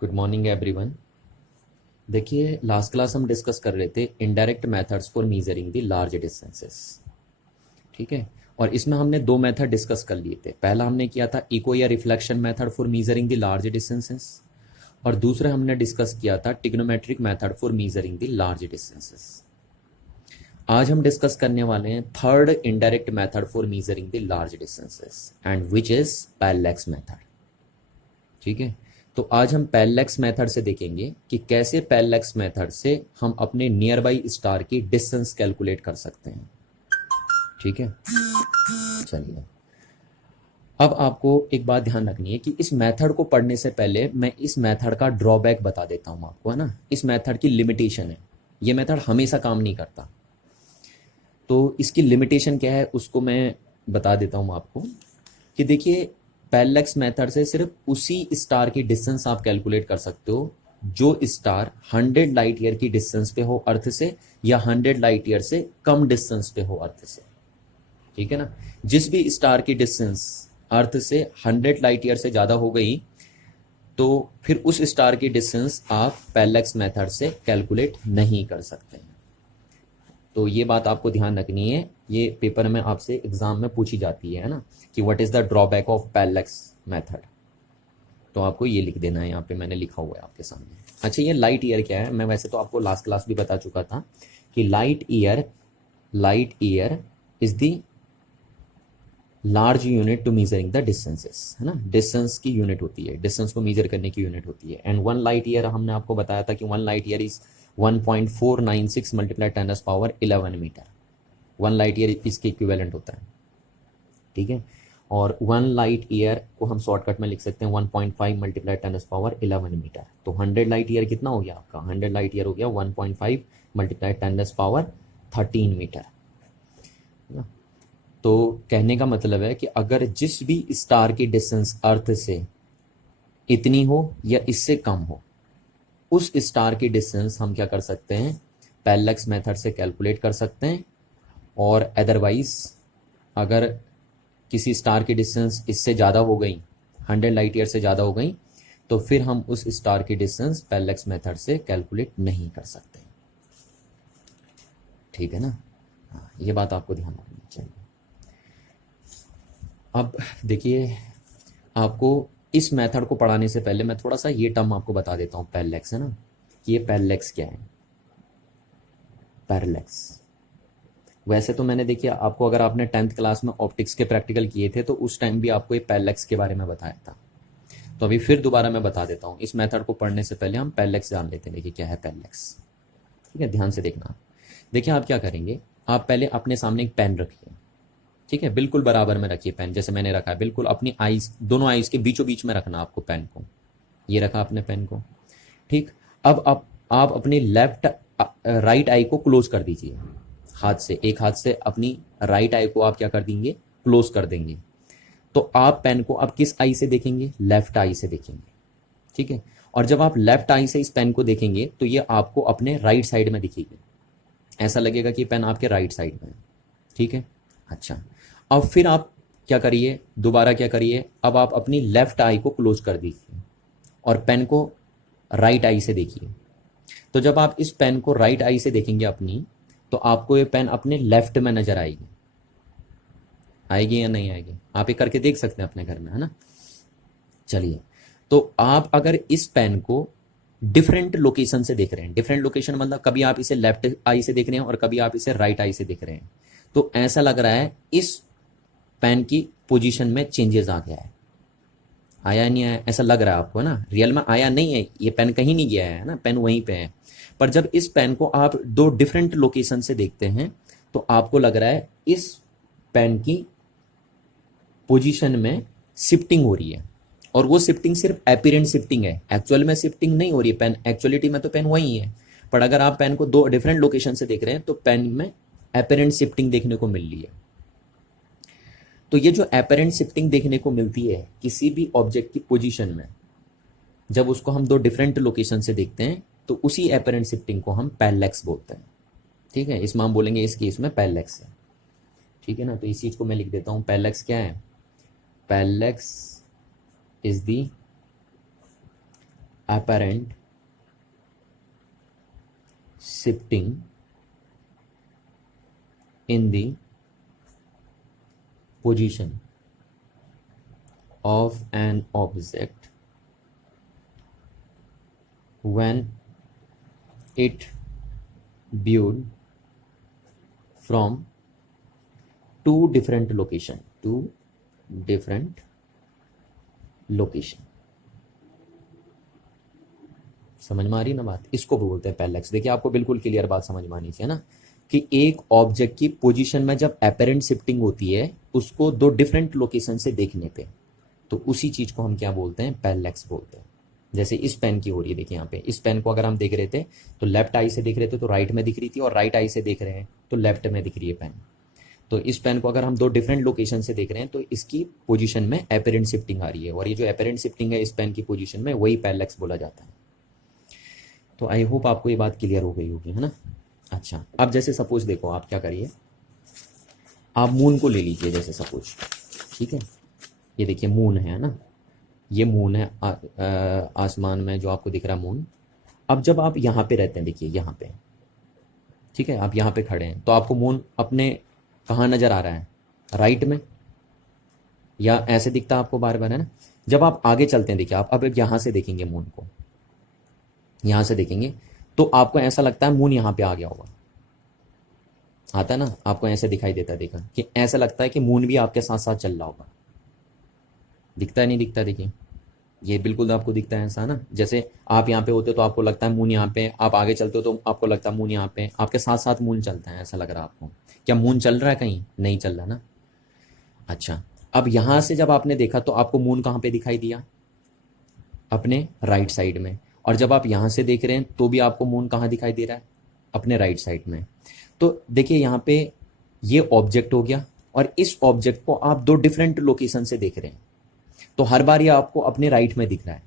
Good morning everyone. देखिए, last class हम discuss कर रहे थे indirect methods for measuring the large distances. ठीक है। और इसमें हमने दो मेथड डिस्कस कर लिए थे। पहला हमने किया था इको या reflection method for measuring the large distances, और दूसरा हमने डिस्कस किया था trigonometric method for measuring the large distances. आज हम डिस्कस करने वाले हैं third indirect method for measuring the large distances and which is parallax method. ठीक है। तो आज हम पैरेलैक्स मेथड से देखेंगे कि कैसे पैरेलैक्स मेथड से हम अपने नियर बाई स्टार की डिस्टेंस कैलकुलेट कर सकते हैं। ठीक है। चलिए, अब आपको एक बात ध्यान रखनी है कि इस मेथड को पढ़ने से पहले मैं इस मेथड का ड्रॉबैक बता देता हूं आपको, है ना। इस मेथड की लिमिटेशन है। ये मेथड हमेशा काम नहीं करता, तो इसकी लिमिटेशन क्या है उसको मैं बता देता हूं आपको। कि देखिए, पैरेलैक्स मेथड से सिर्फ उसी स्टार की डिस्टेंस आप कैलकुलेट कर सकते हो जो स्टार 100 लाइट ईयर की डिस्टेंस पे हो अर्थ से, या 100 लाइट ईयर से कम डिस्टेंस पे हो अर्थ से। ठीक है ना। जिस भी स्टार की डिस्टेंस अर्थ से 100 लाइट ईयर से ज्यादा हो गई, तो फिर उस स्टार की डिस्टेंस आप पैरेलैक्स मेथड से कैलकुलेट नहीं कर सकते। तो ये बात आपको ध्यान रखनी है, ये पेपर में आपसे एग्जाम में पूछी जाती है ना, कि what is the drawback of parallax method. तो आपको ये लिख देना है, यहाँ पे मैंने लिखा हुआ है आपके सामने। अच्छा, ये लाइट ईयर क्या है, मैं वैसे तो आपको लास्ट क्लास भी बता चुका था कि light year is the large unit to measuring the distances, है ना। डिस्टेंस की यूनिट होती है, डिस्टेंस को मीजर करने की यूनिट होती है। एंड 1 लाइट ईयर हमने आपको बताया था कि 1 light year is 1.496 multiply 10⁻11 metre. 1 light year इसके इक्विवेलेंट होता है। ठीक है। और 1 लाइट ईयर को हम शॉर्टकट में लिख सकते हैं 1.5 मल्टीप्लाई 10⁻11 मीटर। तो 100 लाइट ईयर कितना हो गया आपका? 100 लाइट ईयर हो गया 1.5 मल्टीप्लाई 10⁻13 मीटर। तो कहने का मतलब है कि अगर जिस भी स्टार की डिस्टेंस अर्थ से इतनी हो या इससे कम हो, उस स्टार की डिस्टेंस हम क्या कर सकते हैं, पैरेलैक्स मेथड से कैलकुलेट कर सकते हैं। और अदरवाइज अगर किसी स्टार की डिस्टेंस इससे ज़्यादा हो गई, 100 लाइट ईयर से ज़्यादा हो गई, तो फिर हम उस स्टार की डिस्टेंस पैरेलैक्स मेथड से कैलकुलेट नहीं कर सकते। ठीक है ना। हाँ, ये बात आपको ध्यान रखनी चाहिए। अब देखिए, आपको इस मेथड को पढ़ाने से पहले मैं थोड़ा सा ये टर्म आपको बता देता हूँ, पैरेलैक्स, है ना। कि ये पैरेलैक्स क्या है। पैरेलैक्स वैसे तो मैंने, देखिए आपको, अगर आपने 10th क्लास में ऑप्टिक्स के प्रैक्टिकल किए थे तो उस टाइम भी आपको ये पैरेलैक्स के बारे में बताया था। तो अभी फिर दोबारा मैं बता देता हूँ। इस मेथड को पढ़ने से पहले हम पैरेलैक्स जान लेते हैं। देखिए क्या है पैरेलैक्स। ठीक है, ध्यान से देखना। देखिए, आप क्या करेंगे, आप पहले अपने सामने एक पेन रखिए। ठीक है, बिल्कुल बराबर में रखिए पेन, जैसे मैंने रखा है। बिल्कुल अपनी आईज, दोनों आईज के बीचों बीच में रखना आपको पेन को। ये रखा आपने पेन को। ठीक। अब आप अपनी लेफ्ट राइट आई को क्लोज कर दीजिए हाथ से। एक हाथ से अपनी राइट आई को आप क्या कर देंगे, क्लोज कर देंगे। तो आप पेन को अब किस आई से देखेंगे, लेफ्ट आई से देखेंगे। ठीक है। और जब आप लेफ्ट आई से इस पेन को देखेंगे तो ये आपको अपने राइट साइड में दिखेगी। ऐसा लगेगा कि पेन आपके राइट साइड में है। ठीक है। अच्छा, अब फिर आप क्या करिए, दोबारा क्या करिए, अब आप अपनी लेफ्ट आई को क्लोज कर दीजिए और पेन को राइट आई से देखिए। तो जब आप इस पेन को राइट आई से देखेंगे अपनी, तो आपको ये पेन अपने लेफ्ट में नजर आएगी। आएगी या नहीं आएगी, आप ये करके देख सकते हैं अपने घर में, है ना। चलिए, तो आप अगर इस पेन को डिफरेंट लोकेशन से देख रहे हैं, डिफरेंट लोकेशन मतलब कभी आप इसे लेफ्ट आई से देख रहे हैं और कभी आप इसे राइट आई से देख रहे हैं, तो ऐसा लग रहा है इस पेन की पोजीशन में चेंजेस आ गया है। आया नहीं आया, ऐसा लग रहा है आपको ना। रियल में आया नहीं है, ये पेन कहीं नहीं गया है ना, पेन वहीं पे है। पर जब इस पेन को आप दो डिफरेंट लोकेशन से देखते हैं, तो आपको लग रहा है इस पेन की पोजीशन में शिफ्टिंग हो रही है। और वो शिफ्टिंग सिर्फ एपिरेंट शिफ्टिंग है, एक्चुअल में शिफ्टिंग नहीं हो रही है। पेन एक्चुअलिटी में तो पेन वही है, पर अगर आप पेन को दो डिफरेंट लोकेशन से देख रहे हैं तो पेन में एपिरेंट शिफ्टिंग देखने को मिल रही है। तो ये जो एपेरेंट शिफ्टिंग देखने को मिलती है किसी भी ऑब्जेक्ट की पोजीशन में, जब उसको हम दो डिफरेंट लोकेशन से देखते हैं, तो उसी एपेरेंट शिफ्टिंग को हम पैरेलैक्स बोलते हैं। ठीक है, इसमें हम बोलेंगे इस केस में पैरेलैक्स है। ठीक है ना। तो इस चीज को मैं लिख देता हूं, पैरेलैक्स क्या है, parallax is the apparent shifting in the position of an object when it viewed from two different location. समझ में आ रही ना बात? इसको बोलते हैं पैरेलैक्स। देखिए आपको बिल्कुल क्लियर बात समझ में आनी चाहिए ना कि एक ऑब्जेक्ट की पोजीशन में जब एपेरेंट शिफ्टिंग होती है उसको दो डिफरेंट लोकेशन से देखने पे, तो उसी चीज को हम क्या बोलते हैं? पैरेलैक्स बोलते हैं। जैसे इस पेन की हो रही है, देखिए यहाँ पे इस पेन को अगर हम देख रहे थे तो लेफ्ट आई से देख रहे थे तो राइट में दिख रही थी, और राइट आई से देख रहे हैं तो लेफ्ट में दिख रही है पेन। तो इस पेन को अगर हम दो डिफरेंट लोकेशन से देख रहे हैं तो इसकी पोजीशन में एपेरेंट शिफ्टिंग आ रही है, और ये जो एपेरेंट शिफ्टिंग है इस पेन की पोजीशन में, वही पैरेलैक्स बोला जाता है। तो आई होप आपको ये बात क्लियर हो गई होगी, है ना? अच्छा, अब जैसे सपोज देखो, आप क्या करिए, आप मून को ले लीजिए जैसे सपोज, ठीक है? ये देखिए मून है ना, ये मून है आसमान में जो आपको दिख रहा है मून। अब जब आप यहाँ पे रहते हैं, देखिए यहाँ पे, ठीक है, आप यहाँ पे खड़े हैं तो आपको मून अपने कहाँ नजर आ रहा है? राइट में, या ऐसे दिखता है आपको बार बार, है ना? जब आप आगे चलते हैं, देखिए आप अब यहाँ से देखेंगे मून को, यहाँ से देखेंगे तो आपको ऐसा लगता है मून यहाँ पे आ गया होगा, आता है ना? आपको ऐसे दिखाई देता है, देखा कि ऐसा लगता है कि मून भी आपके साथ साथ चल रहा होगा। दिखता है नहीं दिखता? देखिए ये बिल्कुल आपको दिखता है ऐसा ना, जैसे आप यहाँ पे होते तो आपको लगता है मून यहाँ पे, आप आगे चलते हो तो आपको लगता है मून यहाँ पे, आपके साथ साथ मून चलता है, ऐसा लग रहा है आपको। क्या मून चल रहा है कहीं? नहीं चल रहा ना। अच्छा, अब यहां से जब आपने देखा तो आपको मून कहाँ पे दिखाई दिया? अपने राइट साइड में। और जब आप यहां से देख रहे हैं तो भी आपको मून कहाँ दिखाई दे रहा है? अपने राइट साइड में। तो देखिए यहाँ पे ये ऑब्जेक्ट हो गया, और इस ऑब्जेक्ट को आप दो डिफरेंट लोकेशन से देख रहे हैं, तो हर बार ये आपको अपने राइट में दिख रहा है।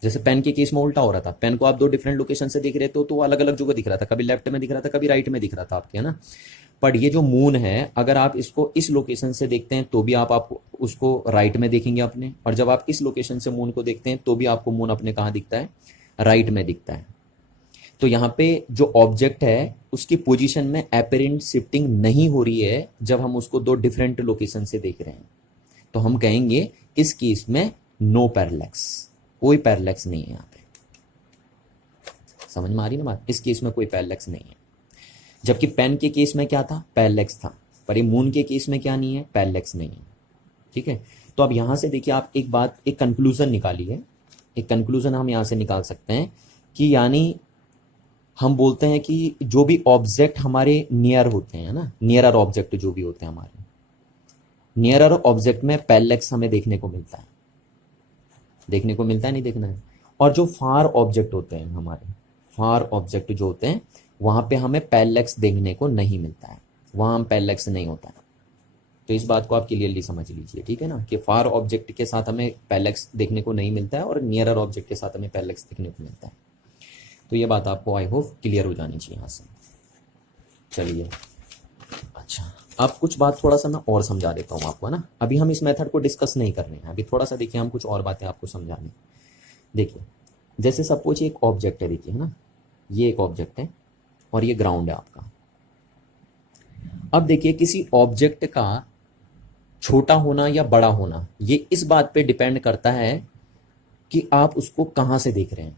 जैसे पेन के केस में उल्टा हो रहा था, पेन को आप दो डिफरेंट लोकेशन से देख रहे थे तो वो अलग अलग जगह दिख रहा था, कभी लेफ्ट में दिख रहा था, कभी राइट में दिख रहा था आपके, है ना? पर ये जो मून है, अगर आप इसको इस लोकेशन से देखते हैं तो भी आप उसको राइट में देखेंगे अपने, और जब आप इस लोकेशन से मून को देखते हैं तो भी आपको मून अपने कहाँ दिखता है? राइट में दिखता है। तो यहाँ पे जो ऑब्जेक्ट है उसकी पोजीशन में एपेरेंट शिफ्टिंग नहीं हो रही है जब हम उसको दो डिफरेंट लोकेशन से देख रहे हैं, तो हम कहेंगे इस केस में नो पैरेलैक्स, कोई पैरेलैक्स नहीं है यहाँ पे। समझ में आ रही ना बात? इस केस में कोई पैरेलैक्स नहीं है। जबकि पेन के केस में क्या था? पैरेलैक्स था। पर ये मून के केस में क्या नहीं है? पैरेलैक्स नहीं है। ठीक है, तो अब यहां से देखिए आप एक बात, एक कंक्लूजन निकालिए। एक कंक्लूजन हम यहां से निकाल सकते हैं कि यानी हम बोलते हैं कि जो भी ऑब्जेक्ट हमारे नियर होते हैं ना, नियरर ऑब्जेक्ट जो भी होते हैं हमारे, नियरर ऑब्जेक्ट में पैरेलैक्स हमें देखने को मिलता है। देखने को मिलता है, नहीं देखना है? और जो फार ऑब्जेक्ट होते हैं हमारे, फार ऑब्जेक्ट जो होते हैं वहां पे हमें पैरेलैक्स देखने को नहीं मिलता है, वहां हम पैरेलैक्स नहीं होता है। तो इस बात को आप क्लियरली समझ लीजिए, ठीक है ना, कि फार ऑब्जेक्ट के साथ हमें पैरेलैक्स देखने को नहीं मिलता है और नियरर ऑब्जेक्ट के साथ हमें पैरेलैक्स देखने को मिलता है। तो ये बात आपको आई होप क्लियर हो जानी चाहिए यहाँ से। चलिए, अच्छा अब कुछ बात थोड़ा सा मैं और समझा देता हूँ आपको, है ना? अभी हम इस मेथड को डिस्कस नहीं कर रहे हैं, अभी थोड़ा सा देखिए हम कुछ और बातें आपको समझाने। देखिए जैसे सपोज एक ऑब्जेक्ट है, देखिए, है ना, ये एक ऑब्जेक्ट है और ये ग्राउंड है आपका। अब देखिए किसी ऑब्जेक्ट का छोटा होना या बड़ा होना ये इस बात पे डिपेंड करता है कि आप उसको कहां से देख रहे हैं।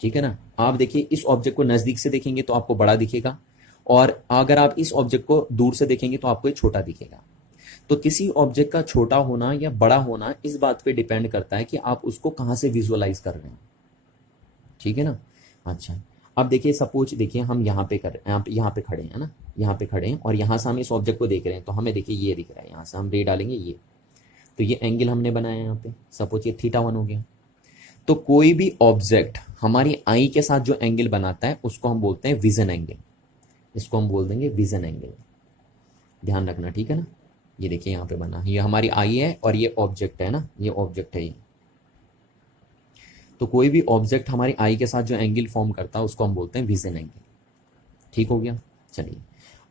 ठीक है ना? आप देखिए इस ऑब्जेक्ट को नजदीक से देखेंगे तो आपको बड़ा दिखेगा, और अगर आप इस ऑब्जेक्ट को दूर से देखेंगे तो आपको ये छोटा दिखेगा। तो किसी ऑब्जेक्ट का छोटा होना या बड़ा होना इस बात पे डिपेंड करता है कि आप उसको कहां से विजुअलाइज कर रहे हैं। ठीक है ना? अच्छा, अब देखिए सपोज देखिए हम यहाँ पे यहाँ पे खड़े हैं ना, यहाँ पे खड़े हैं और यहाँ से हम इस ऑब्जेक्ट को देख रहे हैं, तो हमें देखिए ये दिख रहा है, यहाँ से हम रे डालेंगे ये, तो ये एंगल हमने बनाया यहाँ पे, सपोज ये θ1 हो गया। तो कोई भी ऑब्जेक्ट हमारी आई के साथ जो एंगल बनाता है उसको हम बोलते हैं विजन एंगल, इसको हम बोल देंगे विजन एंगल। ध्यान रखना, ठीक है ना? ये देखिए यहाँ पे बना, ये हमारी आई है और ये ऑब्जेक्ट है ना, ये ऑब्जेक्ट है ये। तो कोई भी ऑब्जेक्ट हमारी आई के साथ जो एंगल फॉर्म करता है उसको हम बोलते हैं विजन एंगल। ठीक हो गया? चलिए,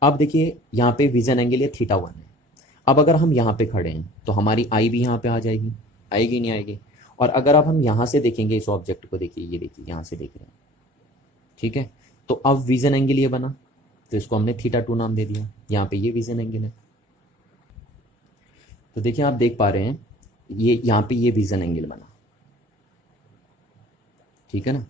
अब देखिए यहाँ पे विजन एंगल ये θ1 है। अब अगर हम यहाँ पे खड़े हैं तो हमारी आई भी यहाँ पे आ जाएगी, आएगी नहीं आएगी? और अगर अब हम यहाँ से देखेंगे इस ऑब्जेक्ट को, देखिए ये देखिए यहाँ से देख रहे हैं, ठीक है। तो अब विजन एंगल ये बना, तो इसको हमने θ2 नाम दे दिया, यहाँ पे ये विजन एंगल है। तो देखिए आप देख पा रहे हैं ये यहाँ पे ये विजन एंगल बना, ठीक है ना।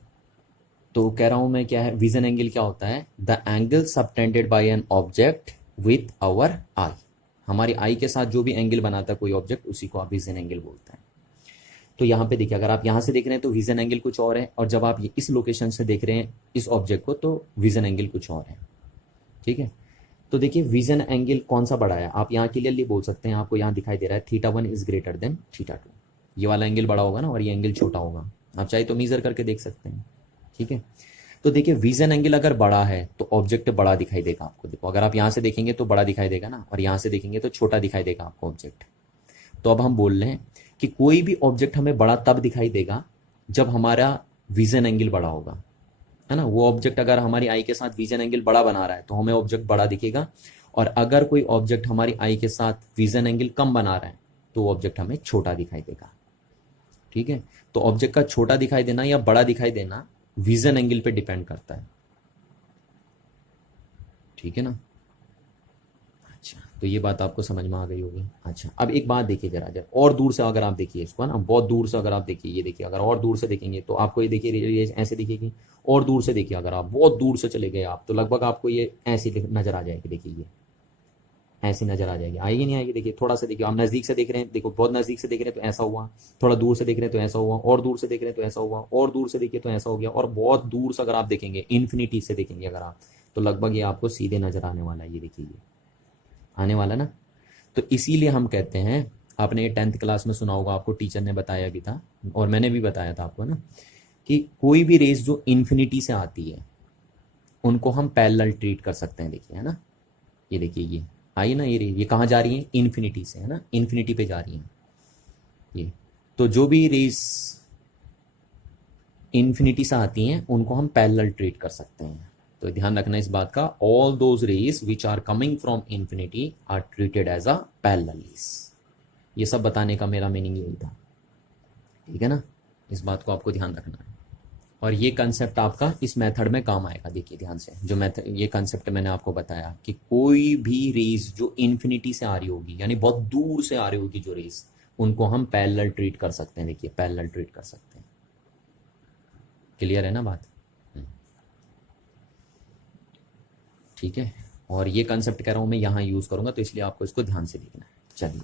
तो कह रहा हूं मैं क्या है, विजन एंगल क्या होता है, the angle subtended by an object with our eye. हमारी आई के साथ जो भी एंगल बनाता है कोई ऑब्जेक्ट, उसी को आप विजन एंगल बोलते हैं। तो यहाँ पे देखिए, अगर आप यहाँ से देख रहे हैं तो विजन एंगल कुछ और है, और जब आप ये इस लोकेशन से देख रहे हैं इस ऑब्जेक्ट को, तो विजन एंगल कुछ और है, ठीक है। तो देखिए विजन एंगल कौन सा बड़ा है, आप यहाँ क्लियरली बोल सकते हैं, आपको यहाँ दिखाई दे रहा है θ1 इज ग्रेटर देन θ2। ये वाला एंगल बड़ा होगा ना, और ये एंगल छोटा होगा, आप चाहे तो मीजर करके देख सकते हैं, ठीक है। तो देखिए विजन एंगल अगर बड़ा है तो ऑब्जेक्ट बड़ा दिखाई देगा आपको। देखो अगर आप यहाँ से देखेंगे तो बड़ा दिखाई देगा ना, और यहाँ से देखेंगे तो छोटा दिखाई देगा आपको ऑब्जेक्ट। तो अब हम बोल रहे हैं कि कोई भी ऑब्जेक्ट हमें बड़ा तब दिखाई देगा जब हमारा विजन एंगल बड़ा होगा, है ना। वो ऑब्जेक्ट अगर हमारी आई के साथ विजन एंगल बड़ा बना रहा है तो हमें ऑब्जेक्ट बड़ा दिखेगा, और अगर कोई ऑब्जेक्ट हमारी आई के साथ विजन एंगल कम बना रहा है तो ऑब्जेक्ट हमें छोटा दिखाई देगा, ठीक है। तो ऑब्जेक्ट का छोटा दिखाई देना या बड़ा दिखाई देना विजन एंगल पे डिपेंड करता है, ठीक है ना। अच्छा, तो ये बात आपको समझ में आ गई होगी। अच्छा, अब एक बात देखिए जरा, जब और दूर से अगर आप देखिए इसको ना, बहुत दूर से अगर आप देखिए, ये देखिए अगर और दूर से देखेंगे तो आपको ये देखिए ये ऐसे दिखेगी। और दूर से देखिए, अगर आप बहुत दूर से चले गए आप, तो लगभग आपको ये ऐसी नजर आ जाएगी, देखिए ये ऐसी नजर आ जाएगी, आएगी नहीं आएगी। देखिए थोड़ा सा देखिए, आप नजदीक से देख रहे हैं, देखो बहुत नजदीक से देख रहे हैं तो ऐसा हुआ, थोड़ा दूर से देख रहे हैं तो ऐसा हुआ, और दूर से देख रहे हैं तो ऐसा हुआ, और दूर से देखिए तो ऐसा हो गया, और बहुत दूर से अगर आप देखेंगे, इन्फिनिटी से देखेंगे अगर आप, तो लगभग ये आपको सीधे नजर आने वाला है। ये देखिए ये आने वाला ना। तो इसीलिए हम कहते हैं, आपने ये 10th क्लास में सुना होगा, आपको टीचर ने बताया भी था और मैंने भी बताया था आपको ना, कि कोई भी रेस जो इन्फिनिटी से आती है उनको हम पैरेलल ट्रीट कर सकते हैं। देखिए है ना, ये देखिए ये आई ना, ये कहाँ जा रही है, इन्फिनिटी से, है ना, इन्फिनिटी पे जा रही है ये। तो जो भी रेस इन्फिनिटी से आती हैं उनको हम पैरेलल ट्रीट कर सकते हैं। तो ध्यान रखना इस बात का, all those rays which are coming from infinity are treated as a parallel rays. ये सब बताने का मेरा मीनिंग यही था, ठीक है ना। इस बात को आपको ध्यान रखना है, और ये कंसेप्ट आपका इस मेथड में काम आएगा। देखिए ध्यान से, जो मेथड, ये कंसेप्ट मैंने आपको बताया कि कोई भी रेस जो इन्फिनिटी से आ रही होगी, यानी बहुत दूर से आ रही होगी जो रेस, उनको हम पैरेलल ट्रीट कर सकते हैं। देखिए पैरेलल ट्रीट कर सकते हैं, क्लियर है ना बात, ठीक है। और ये कंसेप्ट कह रहा हूं मैं यहाँ यूज करूंगा, तो इसलिए आपको इसको ध्यान से देखना है। चलिए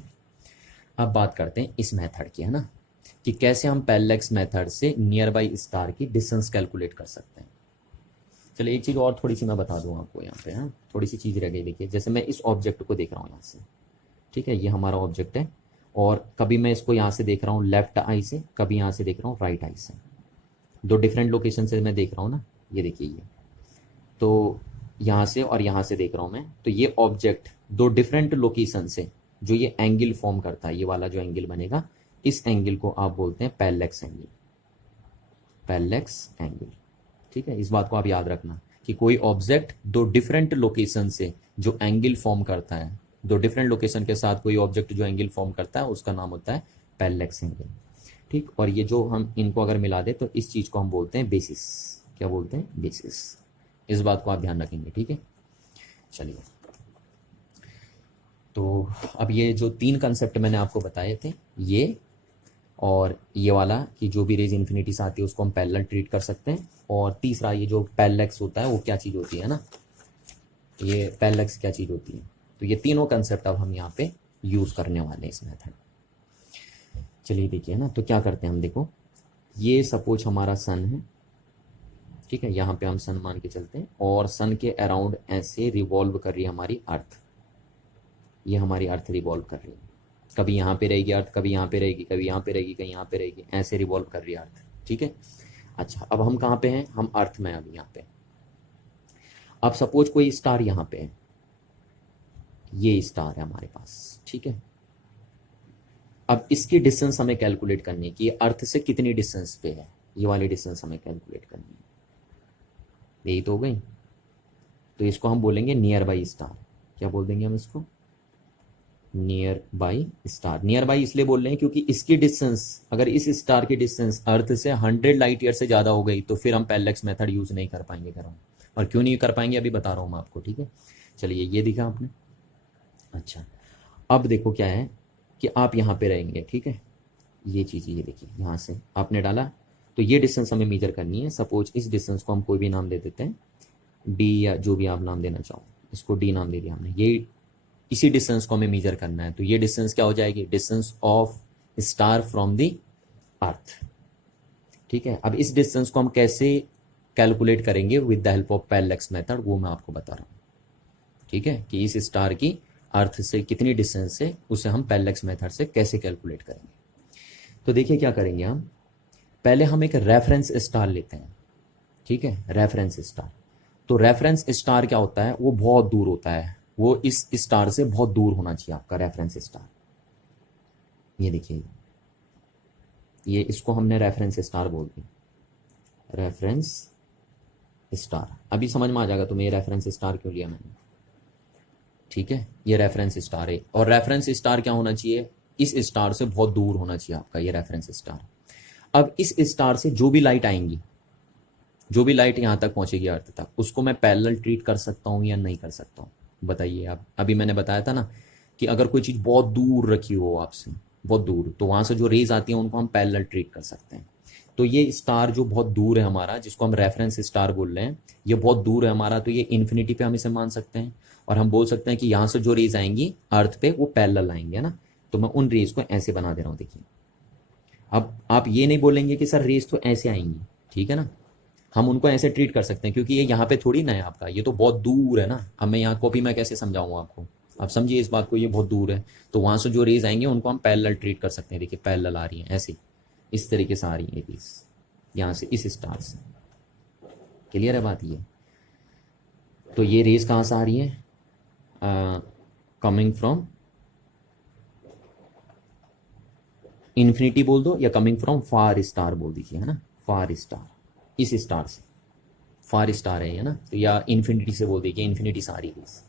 अब बात करते हैं इस मेथड की, है ना, कि कैसे हम पैरेलैक्स मेथड से नियर बाई स्टार की डिस्टेंस कैलकुलेट कर सकते हैं। चलिए एक चीज़ और थोड़ी सी मैं बता दूं आपको यहाँ पे, हाँ थोड़ी सी चीज़ रह गई। देखिए जैसे मैं इस ऑब्जेक्ट को देख रहा हूँ यहाँ से, ठीक है, ये हमारा ऑब्जेक्ट है, और कभी मैं इसको यहाँ से देख रहा हूँ लेफ्ट आई से, कभी यहाँ से देख रहा हूँ राइट आई से, दो डिफरेंट लोकेशन से मैं देख रहा हूँ ना। ये देखिए ये, तो यहाँ से और यहाँ से देख रहा हूँ मैं, तो ये ऑब्जेक्ट दो डिफरेंट लोकेशन से जो ये एंगल फॉर्म करता है, ये वाला जो एंगल बनेगा, इस एंगल को आप बोलते हैं पैरेलैक्स एंगल, पैरेलैक्स एंगल, ठीक है। इस बात को आप याद रखना कि कोई ऑब्जेक्ट दो डिफरेंट लोकेशन से जो एंगल फॉर्म करता है, दो डिफरेंट लोकेशन के साथ कोई ऑब्जेक्ट जो एंगल फॉर्म करता है, उसका नाम होता है पैरेलैक्स एंगल, ठीक। और ये जो हम इनको अगर मिला दे तो इस चीज़ को हम बोलते हैं बेसिस। क्या बोलते हैं, बेसिस। इस बात को आप ध्यान रखेंगे, ठीक है। चलिए, तो अब ये जो तीन कंसेप्ट मैंने आपको बताए थे, ये और ये वाला कि जो भी रेज इन्फिनिटी से आती है उसको हम पैरेलल ट्रीट कर सकते हैं, और तीसरा ये जो पैरेलैक्स होता है वो क्या चीज़ होती है ना, ये पैरेलैक्स क्या चीज़ होती है। तो ये तीनों कंसेप्ट अब हम यहाँ पे यूज़ करने वाले हैं इस मेथड। चलिए देखिए ना, तो क्या करते हैं हम, देखो ये सपोज हमारा सन है, ठीक है, यहाँ पे हम सन मान के चलते हैं, और सन के अराउंड ऐसे रिवॉल्व कर रही है हमारी अर्थ। ये हमारी अर्थ रिवॉल्व कर रही है, कभी यहाँ पे रहेगी अर्थ, कभी यहाँ पे रहेगी, कभी यहाँ पे रहेगी, कहीं यहाँ पे रहेगी, ऐसे रिवॉल्व कर रही है अर्थ, ठीक है। अच्छा, अब हम कहाँ पे हैं, हम अर्थ में, अभी यहाँ पे। अब सपोज कोई स्टार यहाँ पे है, ये स्टार है हमारे पास, ठीक है। अब इसकी डिस्टेंस हमें कैलकुलेट करनी है कि ये अर्थ से कितनी डिस्टेंस पे है, ये वाली डिस्टेंस हमें कैलकुलेट करनी है। यही तो हो गई, तो इसको हम बोलेंगे नियर बाई स्टार। क्या बोल देंगे हम इसको, near by star. Near by इसलिए बोल रहे हैं क्योंकि इसकी डिस्टेंस, अगर इस स्टार की डिस्टेंस अर्थ से 100 लाइट ईयर से ज़्यादा हो गई तो फिर हम पैरेलैक्स मेथड यूज़ नहीं कर पाएंगे, कर रहा हूँ। और क्यों नहीं कर पाएंगे अभी बता रहा हूँ मैं आपको, ठीक है। चलिए ये दिखा आपने। अच्छा, अब देखो क्या है कि आप यहाँ पे रहेंगे, ठीक है। ये चीज़ ये देखिए, यहाँ से आपने डाला तो ये डिस्टेंस हमें मेजर करनी है। सपोज इस डिस्टेंस को हम कोई भी नाम दे देते हैं, डी या जो भी आप नाम देना चाहो, इसको डी नाम दे दिया हमने। ये इसी डिस्टेंस को हमें मेजर करना है। तो ये डिस्टेंस क्या हो जाएगी, distance of star from the earth, ठीक है। अब इस डिस्टेंस को हम कैसे कैलकुलेट करेंगे with the help of parallax method, वो मैं आपको बता रहा हूँ, ठीक है। कि इस स्टार की अर्थ से कितनी डिस्टेंस है उसे हम पैरेलैक्स मेथड से कैसे कैलकुलेट करेंगे। तो देखिए क्या करेंगे हम, पहले हम एक रेफरेंस स्टार लेते हैं, ठीक है। रेफरेंस स्टार, तो रेफरेंस स्टार क्या होता है, वो बहुत दूर होता है, वो इस स्टार से बहुत दूर होना चाहिए आपका रेफरेंस स्टार। ये देखिए, ये इसको हमने रेफरेंस स्टार बोल दिया, रेफरेंस स्टार। अभी समझ में आ जाएगा तुम्हें ये रेफरेंस स्टार क्यों लिया मैंने, ठीक है। ये रेफरेंस स्टार है, और रेफरेंस स्टार क्या होना चाहिए, इस स्टार से बहुत दूर होना चाहिए आपका ये रेफरेंस स्टार। अब इस स्टार से जो भी लाइट आएंगी, जो भी लाइट यहाँ तक पहुंचेगी अर्थ तक, उसको मैं पैरेलल ट्रीट कर सकता हूँ या नहीं कर सकता हूँ, बताइए आप। अभी मैंने बताया था ना कि अगर कोई चीज़ बहुत दूर रखी हो आपसे, बहुत दूर, तो वहाँ से जो रेज आती हैं उनको हम पैरेलल ट्रीट कर सकते हैं। तो ये स्टार जो बहुत दूर है हमारा, जिसको हम रेफरेंस स्टार बोल रहे हैं, ये बहुत दूर है हमारा, तो ये इन्फिनिटी पे हम इसे मान सकते हैं। और हम बोल सकते हैं कि यहाँ से जो रेज आएंगी अर्थ पे वो पैरेलल आएंगे, है ना। तो मैं उन रेज को ऐसे बना दे रहा हूँ, देखिए। अब आप ये नहीं बोलेंगे कि सर रेज तो ऐसे आएंगी, ठीक है ना। हम उनको ऐसे ट्रीट कर सकते हैं क्योंकि ये यहाँ पे थोड़ी ना है आपका, ये तो बहुत दूर है ना। अब मैं यहाँ कॉपी में कैसे समझाऊंगा आपको, आप समझिए इस बात को, ये बहुत दूर है। तो वहाँ से जो रेज आएंगे उनको हम पैरेलल ट्रीट कर सकते हैं। देखिए पैरेलल आ रही है ऐसे, इस तरीके से आ रही है रेज यहाँ से, इस स्टार से। क्लियर है बात ये। तो ये रेज कहाँ से आ रही है, कमिंग फ्रॉम इन्फिनिटी बोल दो, या कमिंग फ्रॉम फार स्टार बोल दीजिए, है ना। फार स्टार, इस स्टार से फार स्टार है ना, तो या इन्फिनिटी से बोल दीजिए, इन्फिनिटी से आ रही रेस।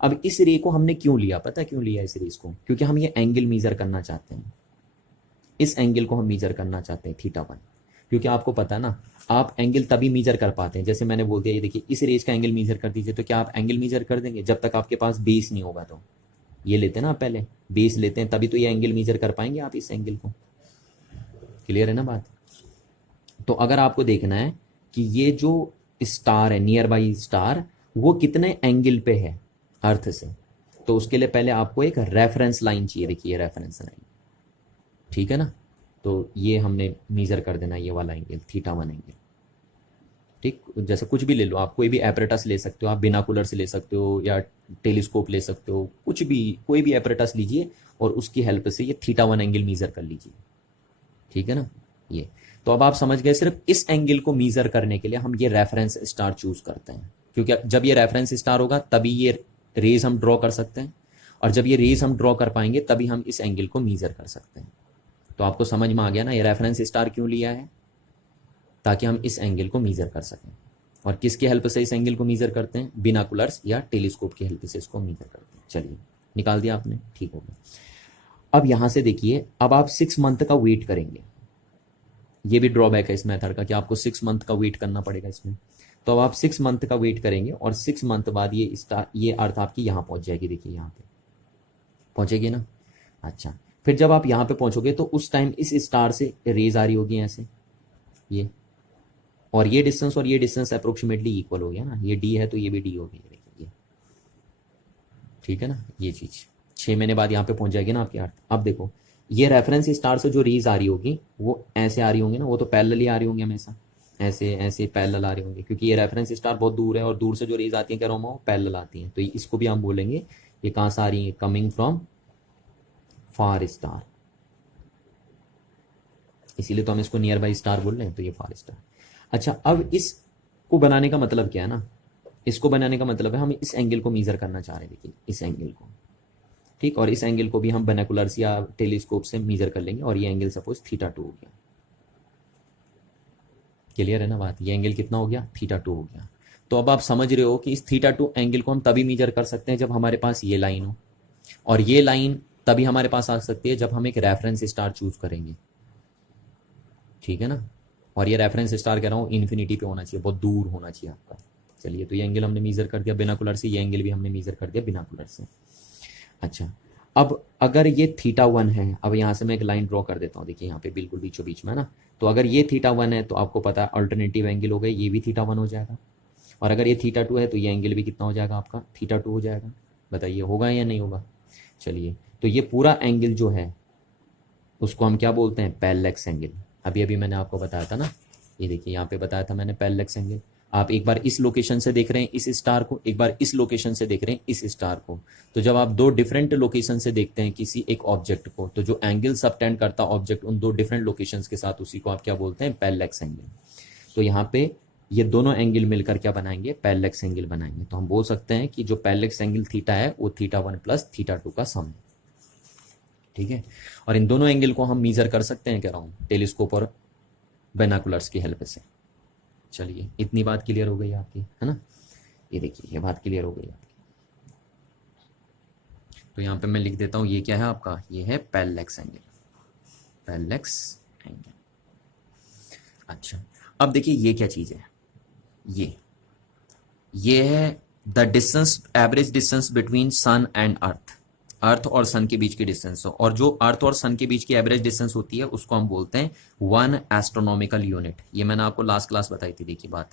अब इस रे को हमने क्यों लिया, पता है क्यों लिया इस रेस को, क्योंकि हम ये एंगल मीजर करना चाहते हैं। इस एंगल को हम मीजर करना चाहते हैं, θ1। क्योंकि आपको पता है ना, आप एंगल तभी मीजर कर पाते हैं, जैसे मैंने बोल दिया, ये देखिए इस रेस का एंगल मीजर कर दीजिए। तो क्या आप एंगल मीजर कर देंगे जब तक आपके पास बेस नहीं होगा। तो ये लेते हैं ना, पहले बेस लेते हैं, तभी तो ये एंगल मीजर कर पाएंगे आप इस एंगल को। क्लियर है ना बात। तो अगर आपको देखना है कि ये जो स्टार है, नियर बाई स्टार, वो कितने एंगल पे है अर्थ से, तो उसके लिए पहले आपको एक रेफरेंस लाइन चाहिए। देखिए रेफरेंस लाइन, ठीक है ना। तो ये हमने मीजर कर देना, ये वाला एंगल θ1 एंगल, ठीक। जैसे कुछ भी ले लो आप, कोई भी एपरेटस ले सकते हो आप, बिनाकुलर से ले सकते हो या टेलीस्कोप ले सकते हो, कुछ भी, कोई भी एपरेटस लीजिए और उसकी हेल्प से ये θ1 एंगल मीजर कर लीजिए, ठीक है ना। ये तो अब आप समझ गए, सिर्फ इस एंगल को मीजर करने के लिए हम ये रेफरेंस स्टार चूज करते हैं, क्योंकि जब ये रेफरेंस स्टार होगा तभी ये रेज हम ड्रॉ कर सकते हैं, और जब ये रेज हम ड्रॉ कर पाएंगे तभी हम इस एंगल को मीजर कर सकते हैं। तो आपको समझ में आ गया ना, ये रेफरेंस स्टार क्यों लिया है, ताकि हम इस एंगल को मीजर कर सकें। और किसकी हेल्प से इस एंगल को मीजर करते हैं, बिनाकुलर्स या टेलीस्कोप की हेल्प से इसको मीजर करते हैं। चलिए निकाल दिया आपने, ठीक हो गया। अब यहां से देखिए, अब आप 6 मंथ का वेट करेंगे। ये भी ड्रॉबैक है इस मेथड का कि आपको 6 मंथ का वेट करना पड़ेगा इसमें। तो अब आप 6 मंथ का वेट करेंगे और 6 मंथ बाद ये अर्थ आपकी यहाँ पहुंच जाएगी। देखिए यहाँ पे पहुंचेगी ना। अच्छा, फिर जब आप यहाँ पे पहुंचोगे तो उस टाइम इस स्टार से रेज आ रही होगी ऐसे, ये, और ये डिस्टेंस अप्रोक्सीमेटली इक्वल हो गया ना। ये डी है तो ये भी डी होगी, देखिए, ठीक है ना। ये चीज 6 महीने बाद यहाँ पे पहुंच जाएगी ना आपकी अर्थ। अब देखो, ये रेफरेंस स्टार से जो रेज आ रही होगी वो ऐसे आ रही होंगी ना, वो तो पैरेलल ही आ रही होंगी हमेशा, ऐसे ऐसे पैरेलल आ रही होंगी, क्योंकि ये रेफरेंस स्टार बहुत दूर है और दूर से जो रेज आती है कह रहा हूँ मैं, वो पैरेलल आती हैं। तो इसको भी हम बोलेंगे ये कहाँ से आ रही है, कमिंग फ्रॉम फार स्टार, इसीलिए तो हम इसको नियर बाई स्टार बोल रहे हैं। तो ये फार स्टार। अच्छा, अब इसको बनाने का मतलब क्या है ना, इसको बनाने का मतलब है हम इस एंगल को मीजर करना चाह रहे हैं। देखिए इस एंगल को, ठीक, और इस एंगल को भी हम बाइनोकुलर्स या टेलीस्कोप से मीजर कर लेंगे, और ये एंगल सपोज θ2 हो गया। क्लियर है ना बात, ये एंगल कितना हो गया, θ2 हो गया। तो अब आप समझ रहे हो कि इस θ2 एंगल को हम तभी मीजर कर सकते हैं जब हमारे पास ये लाइन हो, और ये लाइन तभी हमारे पास आ सकती है जब हम एक रेफरेंस स्टार चूज करेंगे, ठीक है ना। और ये रेफरेंस स्टार कह रहा हूँ इन्फिनिटी पे होना चाहिए, बहुत दूर होना चाहिए आपका। चलिए, तो ये एंगल हमने मेजर कर दिया बिनाकुलर से, ये एंगल भी हमने मेजर कर दिया बिनाकुलर से। अच्छा, अब अगर ये θ1 है, अब यहाँ से मैं एक लाइन ड्रॉ कर देता हूँ, देखिए यहाँ पे बिल्कुल बीचों बीच में ना। तो अगर ये θ1 है तो आपको पता है अल्टरनेटिव एंगल हो गए, ये भी θ1 हो जाएगा। और अगर ये θ2 है तो ये एंगल भी कितना हो जाएगा आपका, θ2 हो जाएगा। बताइए होगा या नहीं होगा। चलिए, तो ये पूरा एंगल जो है उसको हम क्या बोलते हैं, पैरेलैक्स एंगल। अभी अभी मैंने आपको बताया था ना, ये देखिए यहाँ पे बताया था मैंने पैरेलैक्स एंगल। आप एक बार इस लोकेशन से देख रहे हैं इस स्टार को, एक बार इस लोकेशन से देख रहे हैं इस स्टार को। तो जब आप दो डिफरेंट लोकेशन से देखते हैं किसी एक ऑब्जेक्ट को, तो जो एंगल सबटेंड करता ऑब्जेक्ट उन दो डिफरेंट लोकेशंस के साथ, उसी को आप क्या बोलते हैं, पैरेलैक्स एंगल। तो यहाँ पे ये दोनों एंगल मिलकर क्या बनाएंगे, पैरेलैक्स एंगल बनाएंगे। तो हम बोल सकते हैं कि जो पैरेलैक्स एंगल थीटा है वो θ1 प्लस θ2 का सम है, ठीक है। और इन दोनों एंगल को हम मेजर कर सकते हैं, कह रहा हूँ, टेलीस्कोप और बाइनोकुलर्स की हेल्प से। चलिए, इतनी बात क्लियर हो गई आपकी, है ना। ये देखिए, ये बात क्लियर हो गई आपकी। तो यहाँ पे मैं लिख देता हूँ, ये क्या है आपका, ये है पैरेलैक्स एंगल, पैरेलैक्स एंगल। अच्छा, अब देखिए ये क्या चीज़ है, ये है the distance, average distance between sun and earth. Earth और सन के बीच की डिस्टेंस हो, और जो अर्थ और सन के बीच की एवरेज डिस्टेंस होती है उसको हम बोलते हैं 1 एस्ट्रोनॉमिकल यूनिट। ये मैंने आपको लास्ट क्लास बताई थी, देखिए बात,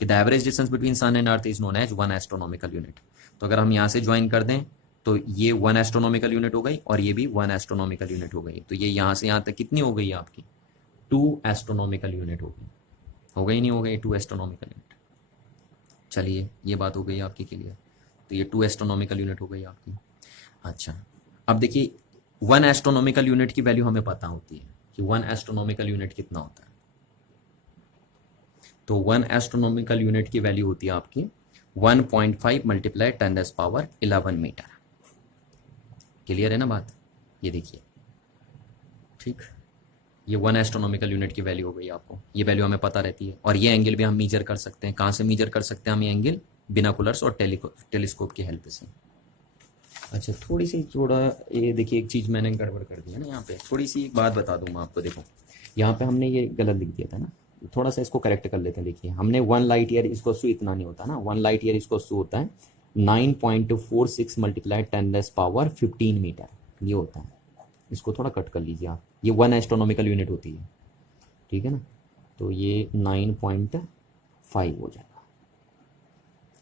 कि the average distance between sun and earth is known as 1 astronomical unit. तो अगर हम यहाँ से ज्वाइन कर दें तो ये 1 एस्ट्रोनॉमिकल यूनिट हो गई, और ये भी 1 एस्ट्रोनॉमिकल यूनिट हो गई। तो ये यहाँ से यहाँ तक कितनी हो गई आपकी, 2 एस्ट्रोनॉमिकल यूनिट हो गई, हो गई नहीं हो गई, 2 एस्ट्रोनॉमिकल यूनिट। चलिए, ये बात हो गई आपकी क्लियर। तो ये 2 एस्ट्रोनॉमिकल यूनिट हो गई आपकी। अच्छा, अब देखिए 1 एस्ट्रोनॉमिकल यूनिट की वैल्यू हमें पता होती है कि 1 एस्ट्रोनॉमिकल यूनिट कितना होता है। तो 1 एस्ट्रोनॉमिकल यूनिट की वैल्यू होती है आपकी 1.5 मल्टीप्लाई 10⁻11 मीटर। क्लियर है ना बात। ये देखिए, ठीक, ये 1 एस्ट्रोनॉमिकल यूनिट की वैल्यू हो गई आपको, ये वैल्यू हमें पता रहती है। और ये एंगल भी हम मेजर कर सकते हैं, कहाँ से मेजर कर सकते हैं हम ये एंगल, बिनाकुलर्स और टेलीस्कोप की हेल्प से। अच्छा, थोड़ी सी थोड़ा ये देखिए, एक चीज़ मैंने गड़बड़ कर दी है ना यहाँ पे, थोड़ी सी एक बात बता दूँ मैं आपको। देखो यहाँ पे हमने ये गलत लिख दिया था ना, थोड़ा सा इसको करेक्ट कर लेते हैं। देखिए, हमने 1 लाइट ईयर इसको सु इतना नहीं होता ना, 1 लाइट ईयर इसको सु होता है 9.46 मल्टीप्लाई 10⁻15 मीटर, ये होता है। इसको थोड़ा कट कर लीजिए आप, ये 1 एस्ट्रोनॉमिकल यूनिट होती है, ठीक है ना। तो ये 9.5 हो जाएगा।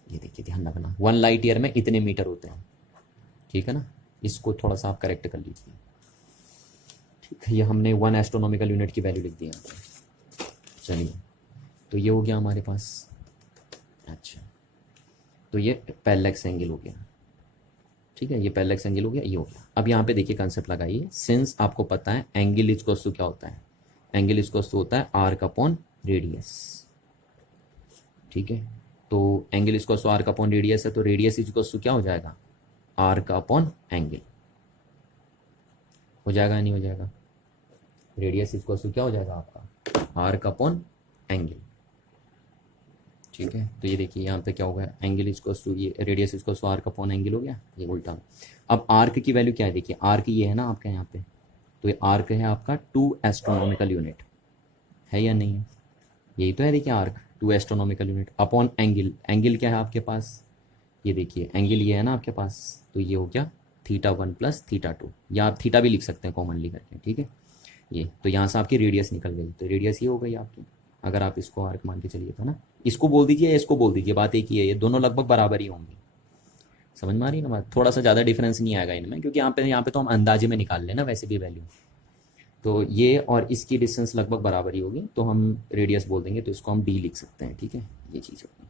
ये देखिए, ध्यान रखना 1 लाइट ईयर में इतने मीटर होते हैं, ठीक है ना। इसको थोड़ा सा आप करेक्ट कर लीजिए, ठीक है। ये हमने 1 एस्ट्रोनॉमिकल यूनिट की वैल्यू लिख दी यहाँ पे। चलिए, तो ये हो गया हमारे पास। अच्छा, तो ये पैरेलैक्स एंगल हो गया, ठीक है, ये पैरेलैक्स एंगल हो गया, ये हो गया। अब यहाँ पे देखिए कंसेप्ट लगाइए, सिंस आपको पता है एंगल इक्वल्स टू क्या होता है, एंगल इक्वल्स टू होता है आर्क अपॉन रेडियस, ठीक है। तो angle equals to arc upon radius है, तो रेडियस इक्वल्स टू क्या हो जाएगा, आर्क अपॉन एंगल हो जाएगा, नहीं हो जाएगा। रेडियस इक्वल्स टू क्या हो जाएगा आपका, आर्क अपॉन एंगल, ठीक है। तो ये देखिए यहाँ पे क्या होगा, एंगल इक्वल्स टू ये radius equals to arc upon angle हो गया, ये उल्टा। अब आर्क की वैल्यू क्या है, देखिए आर्क ये है ना आपका यहाँ पे, तो ये आर्क है आपका 2 एस्ट्रोनॉमिकल यूनिट, है या नहीं है, यही तो है। देखिए arc 2 astronomical unit upon angle, angle क्या है आपके पास, ये देखिए एंगल ये है ना आपके पास, तो ये हो गया θ1 प्लस θ2, या आप थीटा भी लिख सकते हैं कॉमनली करके, ठीक है। ये तो यहाँ से आपकी रेडियस निकल गई, तो रेडियस ये हो गई आपकी, अगर आप इसको आर्क मान के चलिए तो ना, इसको बोल दीजिए या इसको बोल दीजिए, बात एक ही है, ये दोनों लगभग बराबर ही होंगी। समझ में आ रही है ना बात, थोड़ा सा ज़्यादा डिफरेंस नहीं आएगा इनमें, क्योंकि यहाँ पे तो हम अंदाजे में निकाल लेना वैसे भी वैल्यू। तो ये और इसकी डिस्टेंस लगभग बराबर ही होगी, तो हम रेडियस बोल देंगे, तो इसको हम डी लिख सकते हैं, ठीक है, ये चीज़ होगी।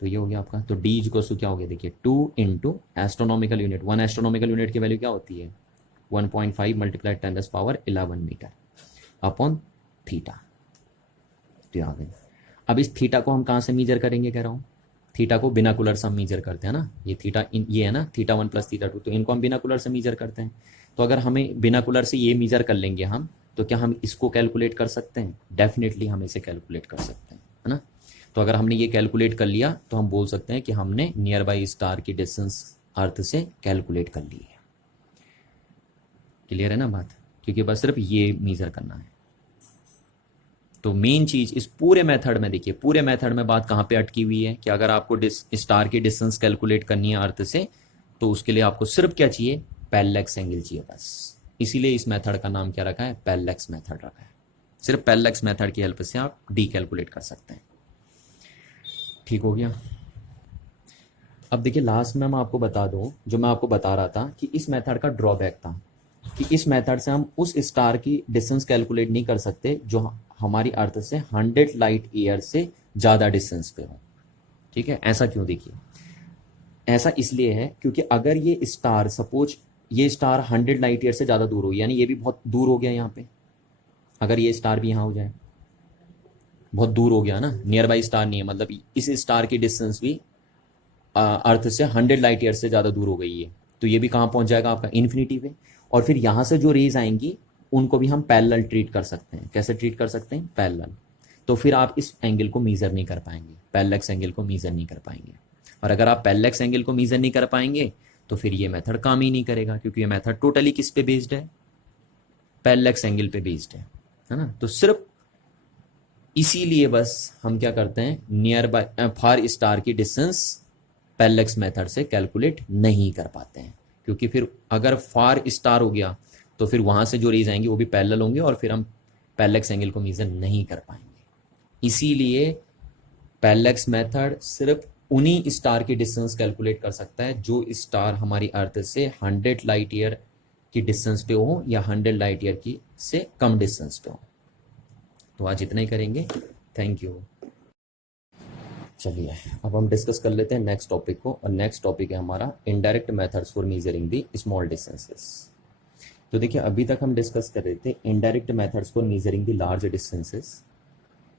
तो ये हो गया आपका, तो डी इक्वल्स टू क्या हो गया, देखिए 2 into astronomical unit, 1 astronomical unit की वैल्यू क्या होती है, 1.5 मल्टीप्लाई 10⁻11 मीटर अपॉन थीटा। तो आ गई। अब इस थीटा को हम कहाँ से मीजर करेंगे, कह रहा हूँ, थीटा को बिनाकुलर से हम मीजर करते हैं ना, ये थीटा ये है ना θ1 प्लस θ2, तो इनको हम बिनाकुलर से मीजर करते हैं। तो अगर हमें बिनाकुलर से ये मीजर कर लेंगे हम, तो क्या हम इसको कैलकुलेट कर सकते हैं, डेफिनेटली हम इसे कैलकुलेट कर सकते हैं, है ना। तो अगर हमने ये कैलकुलेट कर लिया तो हम बोल सकते हैं कि हमने नियर बाई स्टार की डिस्टेंस अर्थ से कैलकुलेट कर ली है। क्लियर है ना बात? क्योंकि बस सिर्फ ये मेजर करना है। तो मेन चीज इस पूरे मेथड में देखिए, पूरे मेथड में बात कहाँ पे अटकी हुई है कि अगर आपको स्टार की डिस्टेंस कैलकुलेट करनी है अर्थ से, तो उसके लिए आपको सिर्फ क्या चाहिए? पैरेलैक्स एंगल चाहिए बस। इसीलिए इस मेथड का नाम क्या रखा है? पैरेलैक्स मेथड रखा है। सिर्फ पैरेलैक्स मेथड की हेल्प से आप डी कैलकुलेट कर सकते हैं। ठीक हो गया? अब देखिए लास्ट में मैं आपको बता दूं, जो मैं आपको बता रहा था कि इस मेथड का ड्रॉबैक था कि इस मेथड से हम उस स्टार की डिस्टेंस कैलकुलेट नहीं कर सकते जो हमारी अर्थ से 100 लाइट ईयर से ज़्यादा डिस्टेंस पे हो। ठीक है, ऐसा क्यों? देखिए, ऐसा इसलिए है क्योंकि अगर ये स्टार सपोज ये स्टार 100 लाइट ईयर से ज़्यादा दूर हो, यानी ये भी बहुत दूर हो गया यहाँ पे, अगर ये स्टार भी यहाँ हो जाए, बहुत दूर हो गया ना, नियर बाई स्टार नहीं है, मतलब इस स्टार की डिस्टेंस भी अर्थ से 100 लाइट ईयर से ज़्यादा दूर हो गई है, तो ये भी कहाँ पहुँच जाएगा? आपका इन्फिनिटी पे। और फिर यहाँ से जो रेज आएंगी उनको भी हम पैरेलल ट्रीट कर सकते हैं। कैसे ट्रीट कर सकते हैं? पैरेलल। तो फिर आप इस एंगल को मेजर नहीं कर पाएंगे, पैरेलैक्स एंगल को मेजर नहीं कर पाएंगे। और अगर आप पैरेलैक्स एंगल को मेजर नहीं कर पाएंगे तो फिर ये मेथड काम ही नहीं करेगा, क्योंकि ये मेथड टोटली किस पे बेस्ड है? पैरेलैक्स एंगल पे बेस्ड है ना। तो सिर्फ इसीलिए बस हम क्या करते हैं, नियर बाय फार स्टार की डिस्टेंस पैरेलैक्स मेथड से कैलकुलेट नहीं कर पाते हैं, क्योंकि फिर अगर फार स्टार हो गया तो फिर वहां से जो रेज आएंगे वो भी पैरेलल होंगे और फिर हम पैरेलैक्स एंगल को मेजर नहीं कर पाएंगे। इसीलिए पैरेलैक्स मेथड सिर्फ उन्हीं स्टार की डिस्टेंस कैलकुलेट कर सकता है जो स्टार हमारी अर्थ से 100 लाइट ईयर की डिस्टेंस पे हो या 100 लाइट ईयर की से कम डिस्टेंस पे हो। तो आज इतना ही करेंगे। Thank you. चलिए अब हम डिस्कस कर लेते हैं नेक्स्ट टॉपिक को, और नेक्स्ट टॉपिक है हमारा indirect methods for measuring the small distances. तो देखिए अभी तक हम डिस्कस कर रहे थे indirect methods for measuring the large distances,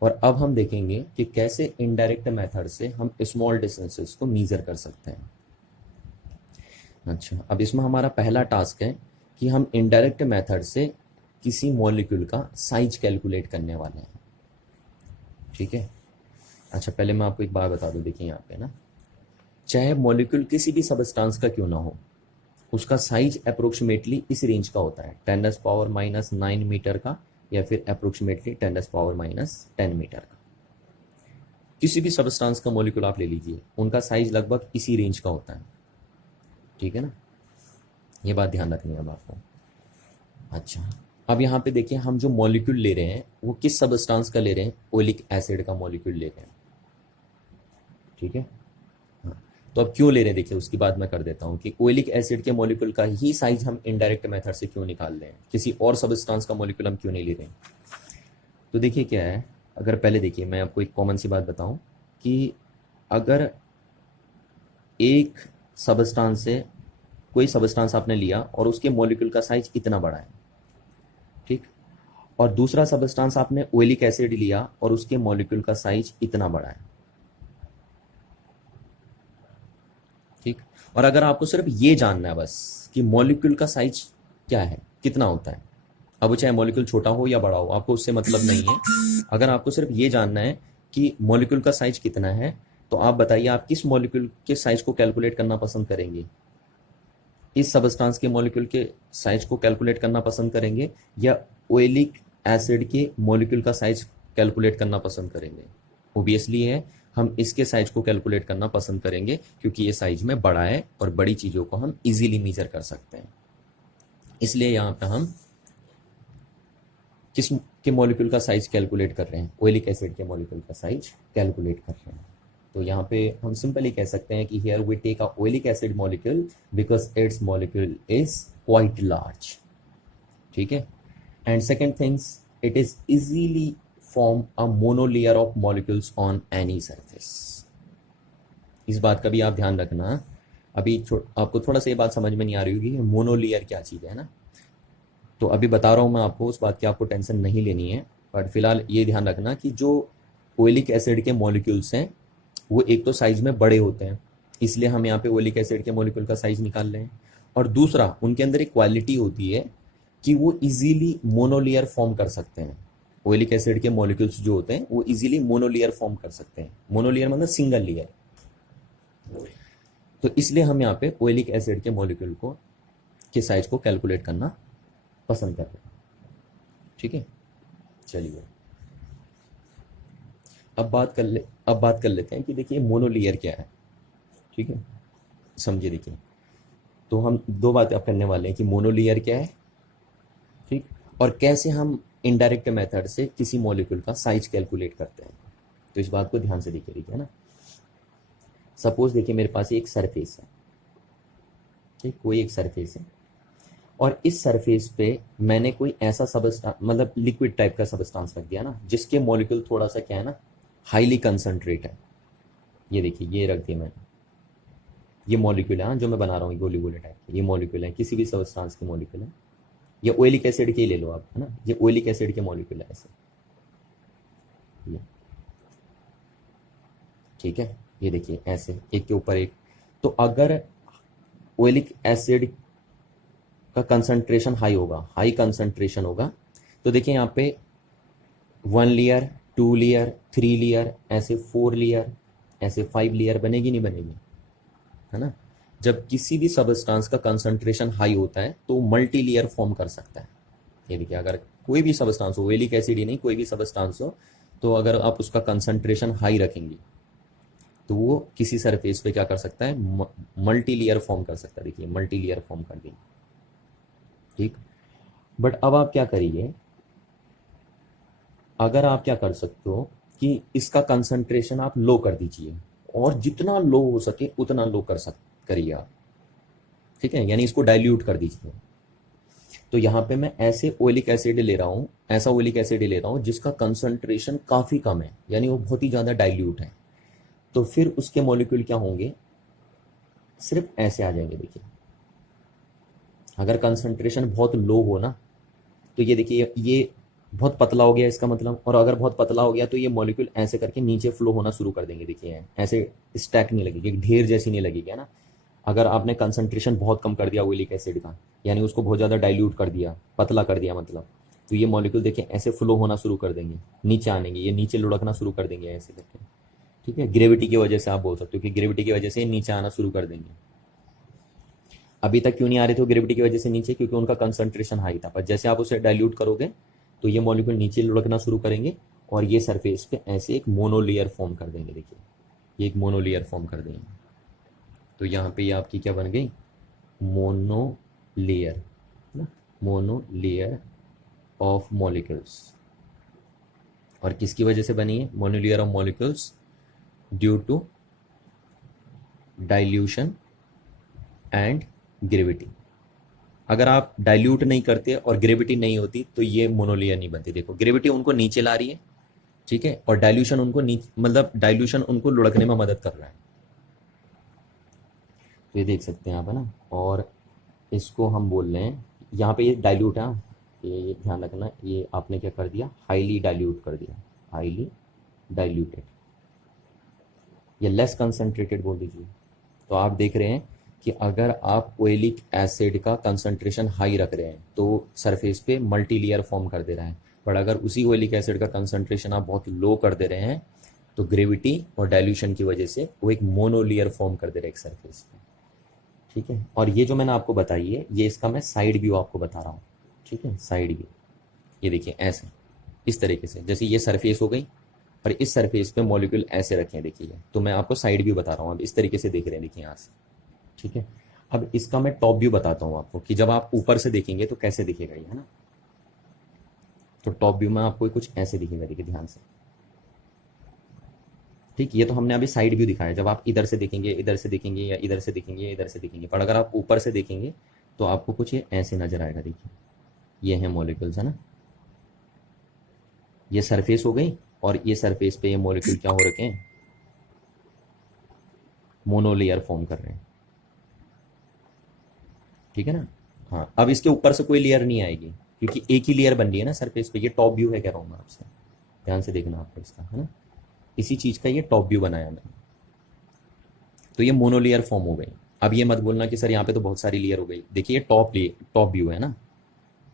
और अब हम देखेंगे कि कैसे इनडायरेक्ट मेथड से हम स्मॉल डिस्टेंसेस को मेजर कर सकते हैं। अच्छा, अब इसमें हमारा पहला टास्क है कि हम इनडायरेक्ट मेथड से किसी मॉलिक्यूल का साइज कैलकुलेट करने वाले हैं। ठीक है। अच्छा, पहले मैं आपको एक बात बता दूं, देखिए यहाँ पे ना, चाहे मॉलिक्यूल किसी भी सबस्टांस का क्यों ना हो, उसका साइज अप्रोक्सीमेटली इस रेंज का होता है, 10⁻⁹ मीटर का, या फिर अप्रोक्सीमेटली 10⁻⁻10 मीटर का। किसी भी सबस्टांस का मॉलिक्यूल आप ले लीजिए, उनका साइज लगभग इसी रेंज का होता है। ठीक है ना, ये बात ध्यान रखनी है अब आपको। अच्छा, अब यहाँ पे देखिए हम जो मॉलिक्यूल ले रहे हैं वो किस सबस्टांस का ले रहे हैं? ओलिक एसिड का मॉलिक्यूल ले रहे हैं। ठीक है। हाँ, तो अब क्यों ले रहे हैं देखिए, उसकी बात मैं कर देता हूँ कि ओलिक एसिड के मॉलिक्यूल का ही साइज हम इनडायरेक्ट मेथड से क्यों निकाल रहे हैं, किसी और सबस्टांस का मॉलिक्यूल हम क्यों नहीं ले रहे हैं। तो देखिए क्या है, अगर पहले देखिए मैं आपको एक कॉमन सी बात बताऊं कि अगर एक सबस्टांस से कोई सबस्टांस आपने लिया और उसके मॉलिक्यूल का साइज इतना बड़ा है, ठीक, और दूसरा सबस्टांस आपने ओलिक एसिड लिया और उसके मॉलिक्यूल का साइज इतना बड़ा है, ठीक, और अगर आपको सिर्फ ये जानना है बस कि मॉलिक्यूल का साइज क्या है, कितना होता है, अब चाहे मॉलिक्यूल छोटा हो या बड़ा हो, आपको उससे मतलब नहीं है। अगर आपको सिर्फ ये जानना है कि मॉलिक्यूल का साइज कितना है, तो आप बताइए आप किस मॉलिक्यूल के साइज को कैलकुलेट करना पसंद करेंगे? इस सबस्टांस के मॉलिक्यूल के साइज को कैलकुलेट करना पसंद करेंगे या ओलिक एसिड के मॉलिक्यूल का साइज कैलकुलेट करना पसंद करेंगे? ओबियसली है, हम इसके साइज को कैलकुलेट करना पसंद करेंगे क्योंकि ये साइज में बड़ा है और बड़ी चीज़ों को हम इजीली मेजर कर सकते हैं। इसलिए यहाँ पर हम किस के मॉलिक्यूल का साइज कैलकुलेट कर रहे हैं? ओलिक एसिड के मॉलिक्यूल का साइज कैलकुलेट कर रहे हैं। तो यहाँ पे हम सिंपली कह सकते हैं कि here we take a oleic acid molecule because its molecule is quite large. ठीक है। And second things, it is easily form a monolayer of molecules on any surface. इस बात का भी आप ध्यान रखना। अभी आपको थोड़ा सा ये बात समझ में नहीं आ रही होगी मोनोलेयर क्या चीज़ है ना, तो अभी बता रहा हूँ मैं आपको, उस बात की आपको टेंशन नहीं लेनी है। बट फिलहाल ये ध्यान रखना कि जो ओलिक एसिड के मॉलिक्यूल्स हैं वो एक तो साइज में बड़े होते हैं, इसलिए हम यहाँ पे ओलिक एसिड के मॉलिक्यूल का साइज निकाल रहे हैं, और दूसरा उनके अंदर एक क्वालिटी होती है कि वो इजीली मोनोलेयर फॉर्म कर सकते हैं। ओलिक एसिड के मॉलिक्यूल्स जो होते हैं वो इजीली मोनोलेयर फॉर्म कर सकते हैं। मोनोलेयर मतलब सिंगल लेयर। तो इसलिए हम यहाँ पे ओलिक एसिड के मॉलिक्यूल को के साइज को कैलकुलेट करना पसंद करते हैं। ठीक है, चलिए अब बात कर लेते हैं कि देखिए मोनोलेयर क्या है। ठीक है, समझिए देखिए, तो हम दो बातें अब करने वाले हैं कि मोनोलेयर क्या है, ठीक, और कैसे हम इनडायरेक्ट मेथड से किसी मॉलिक्यूल का साइज कैलकुलेट करते हैं। तो इस बात को ध्यान से देखिए, ठीक है ना। सपोज देखिए मेरे पास एक सरफेस है, ठीक, कोई एक सरफेस है, और इस सरफेस पे मैंने कोई ऐसा सबस्टांस मतलब लिक्विड टाइप का सबस्टांस रख दिया ना, जिसके मॉलिक्यूल थोड़ा सा क्या है ना, हाईली कंसंट्रेट है। ये देखिए, ये रख दिया मैंने, ये मॉलिक्यूल है हाँ, जो मैं बना रहा हूँ गोली गोली टाइप के, ये मॉलिक्यूल है, किसी भी सबस्टांस के मॉलिक्यूल है। ये ऑयलिक एसिड के ही ले लो आप, है ना, ये ऑयलिक एसिड के मॉलिक्यूल है ऐसे, ये ठीक है। ये देखिए ऐसे एक के ऊपर एक। तो अगर ऑयलिक एसिड का कंसंट्रेशन हाई होगा, हाई कंसंट्रेशन होगा, तो देखिए यहाँ पे 1 लेयर, 2 लेयर, 3 लेयर, ऐसे 4 लेयर, ऐसे 5 लेयर बनेगी नहीं बनेगी, है ना। जब किसी भी सबस्टांस का कंसंट्रेशन हाई होता है तो मल्टी लेयर फॉर्म कर सकता है। ये देखिए, अगर कोई भी सबस्टांस हो, ऑयलिक एसिड ही नहीं, कोई भी सबस्टांस हो, तो अगर आप उसका कंसंट्रेशन हाई रखेंगे तो वो किसी सरफेस पे क्या कर सकता है, मल्टी लेयर फॉर्म कर सकता है। देखिए मल्टी लेयर फॉर्म कर देंगे, ठीक। बट अब आप क्या करिए, अगर आप क्या कर सकते हो कि इसका कंसंट्रेशन आप लो कर दीजिए, और जितना लो हो सके उतना लो करिए आप, ठीक है, यानी इसको डाइल्यूट कर दीजिए। तो यहाँ पे मैं ऐसे ओलिक एसिड ले रहा हूँ, ऐसा ओलिक एसिड ले रहा हूँ जिसका कंसंट्रेशन काफ़ी कम है, यानी वो बहुत ही ज़्यादा डाइल्यूट है। तो फिर उसके मॉलिक्यूल क्या होंगे, सिर्फ ऐसे आ जाएंगे। देखिए अगर कंसंट्रेशन बहुत लो हो ना, तो ये देखिए ये बहुत पतला हो गया इसका मतलब, और अगर बहुत पतला हो गया तो ये मॉलिक्यूल ऐसे करके नीचे फ्लो होना शुरू कर देंगे। देखिए ऐसे स्टैक नहीं लगेगी, ढेर जैसी नहीं लगेगी, है ना। अगर आपने कंसंट्रेशन बहुत कम कर दिया ओलिक एसिड का, यानी उसको बहुत ज़्यादा डाइल्यूट कर दिया, पतला कर दिया मतलब, तो ये मॉलिक्यूल देखिए ऐसे फ्लो होना शुरू कर देंगे, नीचे आनेंगे, ये नीचे लुढ़कना शुरू कर देंगे ऐसे करके, ठीक है। ग्रेविटी की वजह से आप बोल सकते हो कि ग्रेविटी की वजह से नीचे आना शुरू कर देंगे। अभी तक क्यों नहीं आ रहे थे ग्रेविटी की वजह से नीचे, क्योंकि उनका कंसंट्रेशन हाई था। पर जैसे आप उसे डाइल्यूट करोगे तो ये मॉलिक्यूल नीचे लुढ़कना शुरू करेंगे, और ये सरफेस पे ऐसे एक मोनोलेयर फॉर्म कर देंगे। देखिए ये एक मोनोलेयर फॉर्म कर देंगे। तो यहाँ पे ये आपकी क्या बन गई, मोनोलेयर, ना, मोनोलेयर ऑफ मॉलिक्यूल्स। और किसकी वजह से बनी है monolayer of molecules, due to dilution and gravity. अगर आप डाइल्यूट नहीं करते और ग्रेविटी नहीं होती तो ये मोनोलेयर नहीं बनती। देखो ग्रेविटी उनको नीचे ला रही है, ठीक है, और डाइल्यूशन उनको नीचे मतलब डाइल्यूशन उनको लुढ़कने में मदद कर रहा है। तो ये देख सकते हैं आप, है ना। और इसको हम बोल रहे हैं यहाँ पे ये डाइल्यूट है, ये ध्यान रखना, ये आपने क्या कर दिया, हाईली डाइल्यूट कर दिया, हाईली डाइल्यूटेड, या लेस कंसंट्रेटेड बोल दीजिए। तो आप देख रहे हैं कि अगर आप ऑयलिक एसिड का कंसंट्रेशन हाई रख रहे हैं तो सरफेस पे मल्टी लेयर फॉर्म कर दे रहा है, पर अगर उसी ऑयलिक एसिड का कंसंट्रेशन आप बहुत लो कर दे रहे हैं तो ग्रेविटी और डाइल्यूशन की वजह से वो एक मोनोलेयर फॉर्म कर दे रहा है एक सरफेस पे, ठीक है। और ये जो मैंने आपको बताई है, ये इसका मैं साइड व्यू आपको बता रहा हूँ, ठीक है, साइड व्यू। ये देखिए ऐसे, इस तरीके से, जैसे ये सरफेस हो गई और इस सरफेस पे मॉलिक्यूल ऐसे रखे हैं, देखिए। तो मैं आपको साइड व्यू बता रहा हूँ, अब इस तरीके से देख रहे हैं, देखिए यहाँ से, ठीक है। अब इसका मैं टॉप व्यू बताता हूँ आपको कि जब आप ऊपर से देखेंगे तो कैसे दिखेगा ये, है ना। तो टॉप व्यू में आपको कुछ ऐसे दिखेगा, देखिए ध्यान से, ठीक। ये तो हमने अभी साइड व्यू दिखाया, जब आप इधर से देखेंगे, इधर से देखेंगे, या इधर से देखेंगे, या इधर से देखेंगे, पर अगर आप ऊपर से देखेंगे तो आपको कुछ ये ऐसे नजर आएगा। देखिए ये है मॉलिक्यूल्स, है ना, ये सरफेस हो गई, और ये सरफेस पे ये मॉलिक्यूल क्या हो रखे हैं, मोनोलेयर फॉर्म कर रहे हैं, ठीक है ना। हाँ, अब इसके ऊपर से कोई लेयर नहीं आएगी क्योंकि एक ही लेयर बन रही है ना सरफेस पे। ये टॉप व्यू है, कह रहा हूँ मैं आपसे, ध्यान से देखना आपको इसका, है ना। इसी चीज का ये टॉप व्यू बनाया मैंने। तो ये मोनोलेयर फॉर्म हो गई। अब ये मत बोलना कि सर यहाँ पे तो बहुत सारी लेयर हो गई। देखिए ये टॉप व्यू है ना,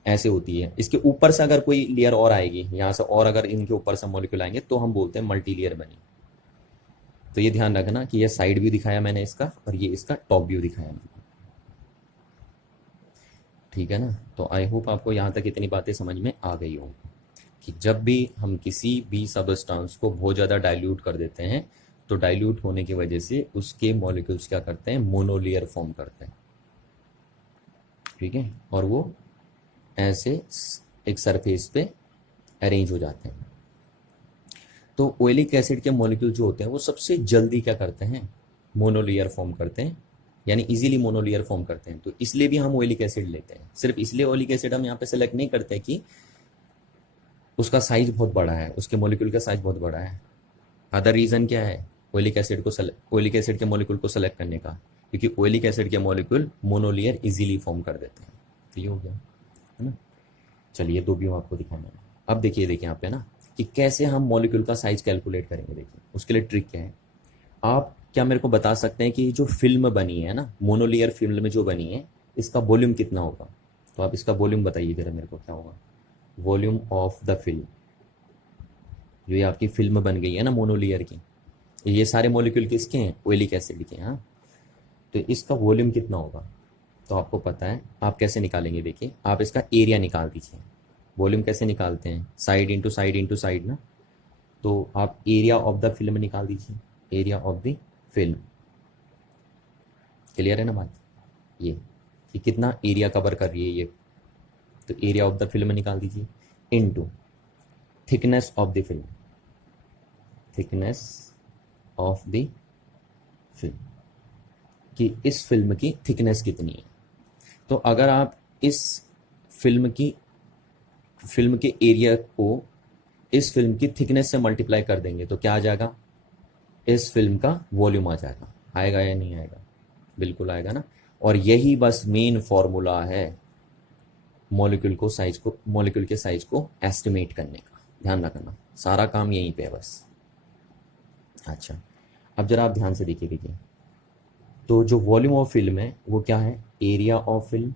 ऐसे होती है। इसके ऊपर से अगर कोई लेयर और आएगी यहाँ से, और अगर इनके ऊपर से मॉलिक्यूल आएंगे तो हम बोलते हैं मल्टी लेयर बनी, तो ये ध्यान रखना कि ये साइड व्यू दिखाया मैंने इसका और ये इसका टॉप व्यू दिखाया मैंने। ठीक है ना। तो आई होप आपको यहाँ तक इतनी बातें समझ में आ गई होंगी कि जब भी हम किसी भी सबस्टांस को बहुत ज़्यादा डाइल्यूट कर देते हैं तो डाइल्यूट होने की वजह से उसके मॉलिक्यूल्स क्या करते हैं, मोनोलेयर फॉर्म करते हैं। ठीक है, और वो ऐसे एक सरफेस पे अरेंज हो जाते हैं। तो ओलिक एसिड के मॉलिक्यूल जो होते हैं वो सबसे जल्दी क्या करते हैं, मोनोलेयर फॉर्म करते हैं, यानी इजीली मोनोलेयर फॉर्म करते हैं। तो इसलिए भी हम ओलिक एसिड लेते हैं। सिर्फ इसलिए ओलिक एसिड हम यहाँ पे सेलेक्ट नहीं करते कि उसका साइज बहुत बड़ा है, उसके मॉलिक्यूल का साइज बहुत बड़ा है। अदर रीज़न क्या है ओलिक एसिड के मॉलिक्यूल को सेलेक्ट करने का, क्योंकि ओलिक एसिड के मॉलिक्यूल मोनोलेयर इजीली फॉर्म कर देते हैं। तो ये हो गया है ना। चलिए दो व्यू आपको दिखाना है। अब देखिए यहाँ पे ना कि कैसे हम मॉलिक्यूल का साइज कैलकुलेट करेंगे। देखिए उसके लिए ट्रिक क्या है, आप क्या मेरे को बता सकते हैं कि जो फिल्म बनी है ना, मोनोलेयर फिल्म में जो बनी है, इसका वॉल्यूम कितना होगा। तो आप इसका वॉल्यूम बताइए जरा मेरे को, क्या होगा वॉल्यूम ऑफ द फिल्म। जो ये आपकी फिल्म बन गई है ना मोनोलेयर की, ये सारे मॉलिक्यूल किसके हैं, ओलिक एसिड के। हाँ, तो इसका वॉल्यूम कितना होगा तो आपको पता है। आप कैसे निकालेंगे, देखिए आप इसका एरिया निकाल दीजिए। वॉल्यूम कैसे निकालते हैं, side into side into side ना। तो आप एरिया ऑफ द फिल्म निकाल दीजिए, area of the film. Clear है ना बात, ये कि कितना एरिया कवर कर रही है ये। तो एरिया ऑफ द फिल्म निकाल दीजिए into thickness of the film, thickness of the film, कि इस फिल्म की थिकनेस कितनी है। तो अगर आप इस फिल्म के एरिया को इस फिल्म की थिकनेस से मल्टीप्लाई कर देंगे तो क्या आ जाएगा, इस फिल्म का वॉल्यूम आ जाएगा। आएगा या नहीं आएगा, बिल्कुल आएगा ना। और यही बस मेन फॉर्मूला है मॉलिक्यूल के साइज को एस्टिमेट करने का। ध्यान रखना, सारा काम यहीं पे है बस। अच्छा, अब जरा आप ध्यान से देखिए। तो जो वॉल्यूम ऑफ फिल्म है वो क्या है, एरिया ऑफ फिल्म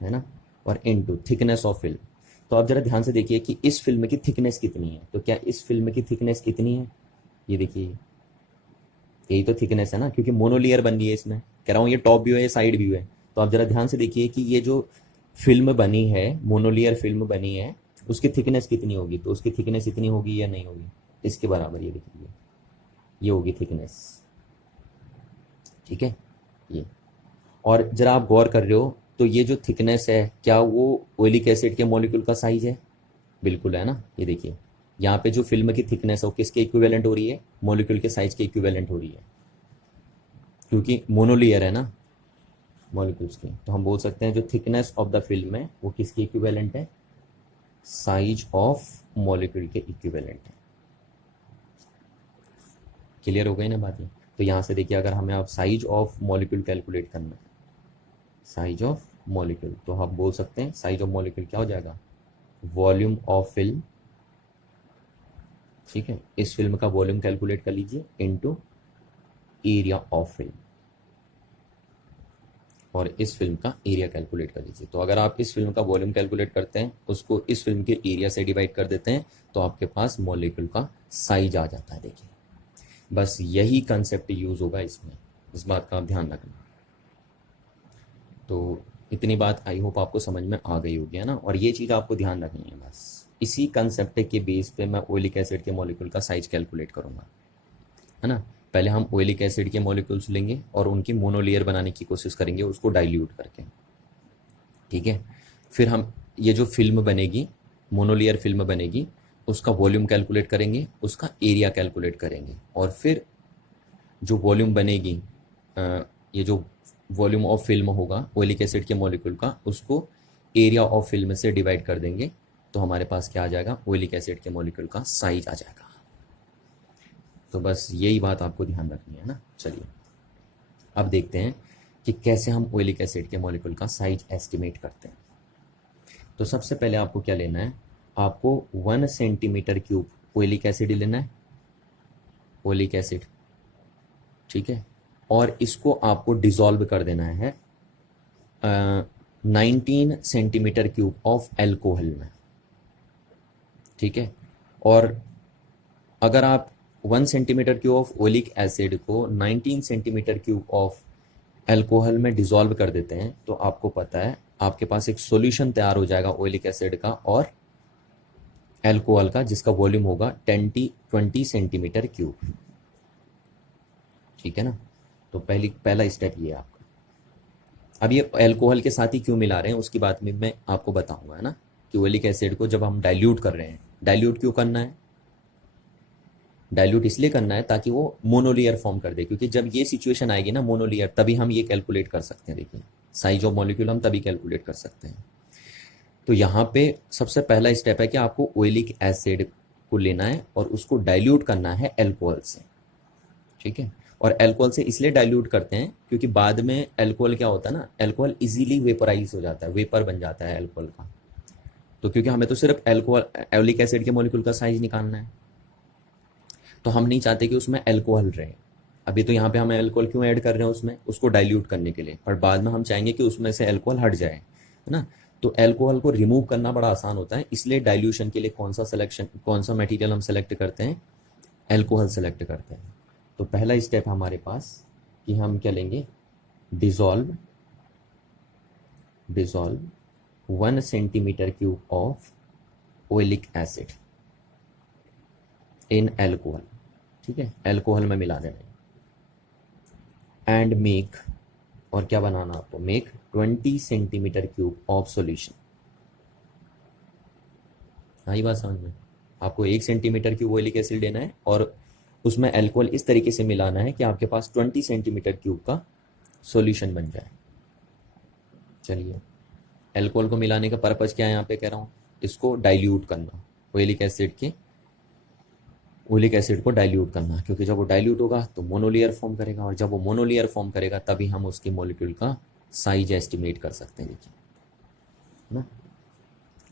है ना, और इनटू थिकनेस ऑफ फिल्म। तो आप जरा ध्यान से देखिए कि इस फिल्म की थिकनेस कितनी है। तो क्या इस फिल्म की थिकनेस कितनी है, ये देखिए यही तो थिकनेस है ना, क्योंकि मोनोलेयर बन रही है इसमें। कह रहा हूँ ये टॉप व्यू है, ये साइड व्यू है। तो आप जरा ध्यान से देखिए कि ये जो फिल्म बनी है, मोनोलेयर फिल्म बनी है, उसकी थिकनेस कितनी होगी। तो उसकी थिकनेस इतनी होगी या नहीं होगी, इसके बराबर। ये देखिए ये होगी थिकनेस। ठीक है ये। और जरा आप गौर कर रहे हो तो ये जो थिकनेस है क्या वो ओलिक एसिड के मॉलिक्यूल का साइज है, बिल्कुल है ना। ये देखिए यहाँ पे जो फिल्म की थिकनेस है वो किसके इक्विवेलेंट हो रही है, मॉलिक्यूल के साइज के इक्विवेलेंट हो रही है, क्योंकि मोनोलेयर है ना मॉलिक्यूल्स की। तो हम बोल सकते हैं जो थिकनेस ऑफ द फिल्म है वो किसके इक्विवेलेंट है, साइज ऑफ मॉलिक्यूल के इक्विवेलेंट है। क्लियर हो गई ना बात ये। तो यहाँ से देखिए अगर हमें आप साइज ऑफ मॉलिक्यूल कैलकुलेट करना है, साइज ऑफ मॉलिक्यूल, तो आप बोल सकते हैं साइज ऑफ मॉलिक्यूल क्या हो जाएगा, वॉल्यूम ऑफ फिल्म। ठीक है, इस फिल्म का वॉल्यूम कैलकुलेट कर लीजिए इनटू एरिया ऑफ फिल्म, और इस फिल्म का एरिया कैलकुलेट कर लीजिए। तो अगर आप इस फिल्म का वॉल्यूम कैलकुलेट करते हैं, उसको इस फिल्म के एरिया से डिवाइड कर देते हैं, तो आपके पास मॉलिक्यूल का साइज आ जाता है। देखिए बस यही कंसेप्ट यूज होगा इसमें, इस बात का आप ध्यान रखना। तो इतनी बात आई होप आपको समझ में आ गई होगी, है ना। और ये चीज़ आपको ध्यान रखनी है, बस इसी कंसेप्ट के बेस पे मैं ओलिक एसिड के मॉलिक्यूल का साइज कैलकुलेट करूँगा, है ना। पहले हम ओलिक एसिड के मॉलिक्यूल्स लेंगे और उनकी मोनोलेयर बनाने की कोशिश करेंगे उसको डाइल्यूट करके। ठीक है, फिर हम ये जो फिल्म बनेगी, मोनोलेयर फिल्म बनेगी, उसका वॉल्यूम कैलकुलेट करेंगे, उसका एरिया कैलकुलेट करेंगे, और फिर जो वॉल्यूम बनेगी, ये जो वॉल्यूम ऑफ फिल्म होगा ओलिक एसिड के मॉलिक्यूल का, उसको एरिया ऑफ फिल्म से डिवाइड कर देंगे, तो हमारे पास क्या आ जाएगा, ओलिक एसिड के मॉलिक्यूल का साइज आ जाएगा। तो बस यही बात आपको ध्यान रखनी है ना। चलिए अब देखते हैं कि कैसे हम ओलिक एसिड के मॉलिक्यूल का साइज एस्टिमेट करते हैं। तो सबसे पहले आपको क्या लेना है, आपको 1 सेंटीमीटर क्यूब ओलिक एसिड लेना है, ओलिक एसिड। ठीक है, और इसको आपको डिसॉल्व कर देना है 19 सेंटीमीटर क्यूब ऑफ एल्कोहल में। ठीक है, और अगर आप 1 centimetre cube of oleic acid को 19 सेंटीमीटर क्यूब ऑफ अल्कोहल में डिसॉल्व कर देते हैं तो आपको पता है आपके पास एक सॉल्यूशन तैयार हो जाएगा ओलिक एसिड का और अल्कोहल का, जिसका वॉल्यूम होगा 20 सेंटीमीटर क्यूब। ठीक है ना। तो पहला स्टेप ये है आपका। अब ये अल्कोहल के साथ ही क्यों मिला रहे हैं उसकी बात में मैं आपको बताऊंगा, है ना, कि ओलिक एसिड को जब हम डाइल्यूट कर रहे हैं, डाइल्यूट क्यों करना है? डाइल्यूट इसलिए करना है ताकि वो मोनोलेयर फॉर्म कर दे, क्योंकि जब ये सिचुएशन आएगी ना मोनोलेयर, तभी हम ये कैलकुलेट कर सकते हैं। देखिए साइज ऑफ मॉलिक्यूल हम तभी कैलकुलेट कर सकते हैं। तो यहाँ पे सबसे पहला स्टेप है कि आपको ओलिक एसिड को लेना है और उसको डाइल्यूट करना है अल्कोहल से। ठीक है। और अल्कोहल से इसलिए डाइल्यूट करते हैं क्योंकि बाद में अल्कोहल क्या होता है ना, अल्कोहल इजीली वेपोराइज हो जाता है, वेपर बन जाता है अल्कोहल का। तो क्योंकि हमें तो सिर्फ अल्कोहल ओलिक एसिड के मॉलिक्यूल का साइज निकालना है, तो हम नहीं चाहते कि उसमें अल्कोहल रहे। अभी तो यहाँ पे हमें अल्कोहल क्यों ऐड कर रहे हैं उसमें, उसको डाइल्यूट करने के लिए, पर बाद में हम चाहेंगे कि उसमें से अल्कोहल हट जाए, है ना। तो अल्कोहल को रिमूव करना बड़ा आसान होता है, इसलिए डाइल्यूशन के लिए कौन सा मटेरियल हम सेलेक्ट करते हैं? अल्कोहल सेलेक्ट करते हैं। तो पहला स्टेप हमारे पास कि हम क्या लेंगे, dissolve 1 centimetre cube of oleic acid in alcohol. ठीक है, अल्कोहल में मिला देना है। एंड मेक, और क्या बनाना आपको, make 20 centimetre cube of solution. आई बात समझ में? आपको 1 सेंटीमीटर क्यूब ओलिक एसिड लेना है और उसमें अल्कोहल इस तरीके से मिलाना है कि आपके पास 20 सेंटीमीटर क्यूब का सॉल्यूशन बन जाए। चलिए, अल्कोहल को मिलाने का पर्पज क्या है यहाँ पे कह रहा हूँ, इसको डाइल्यूट करना, ओलिक एसिड को डाइल्यूट करना, क्योंकि जब वो डाइल्यूट होगा तो मोनोलेयर फॉर्म करेगा, और जब वो मोनोलेयर फॉर्म करेगा तभी हम उसके मॉलिक्यूल का साइज एस्टिमेट कर सकते हैं। देखिए ना।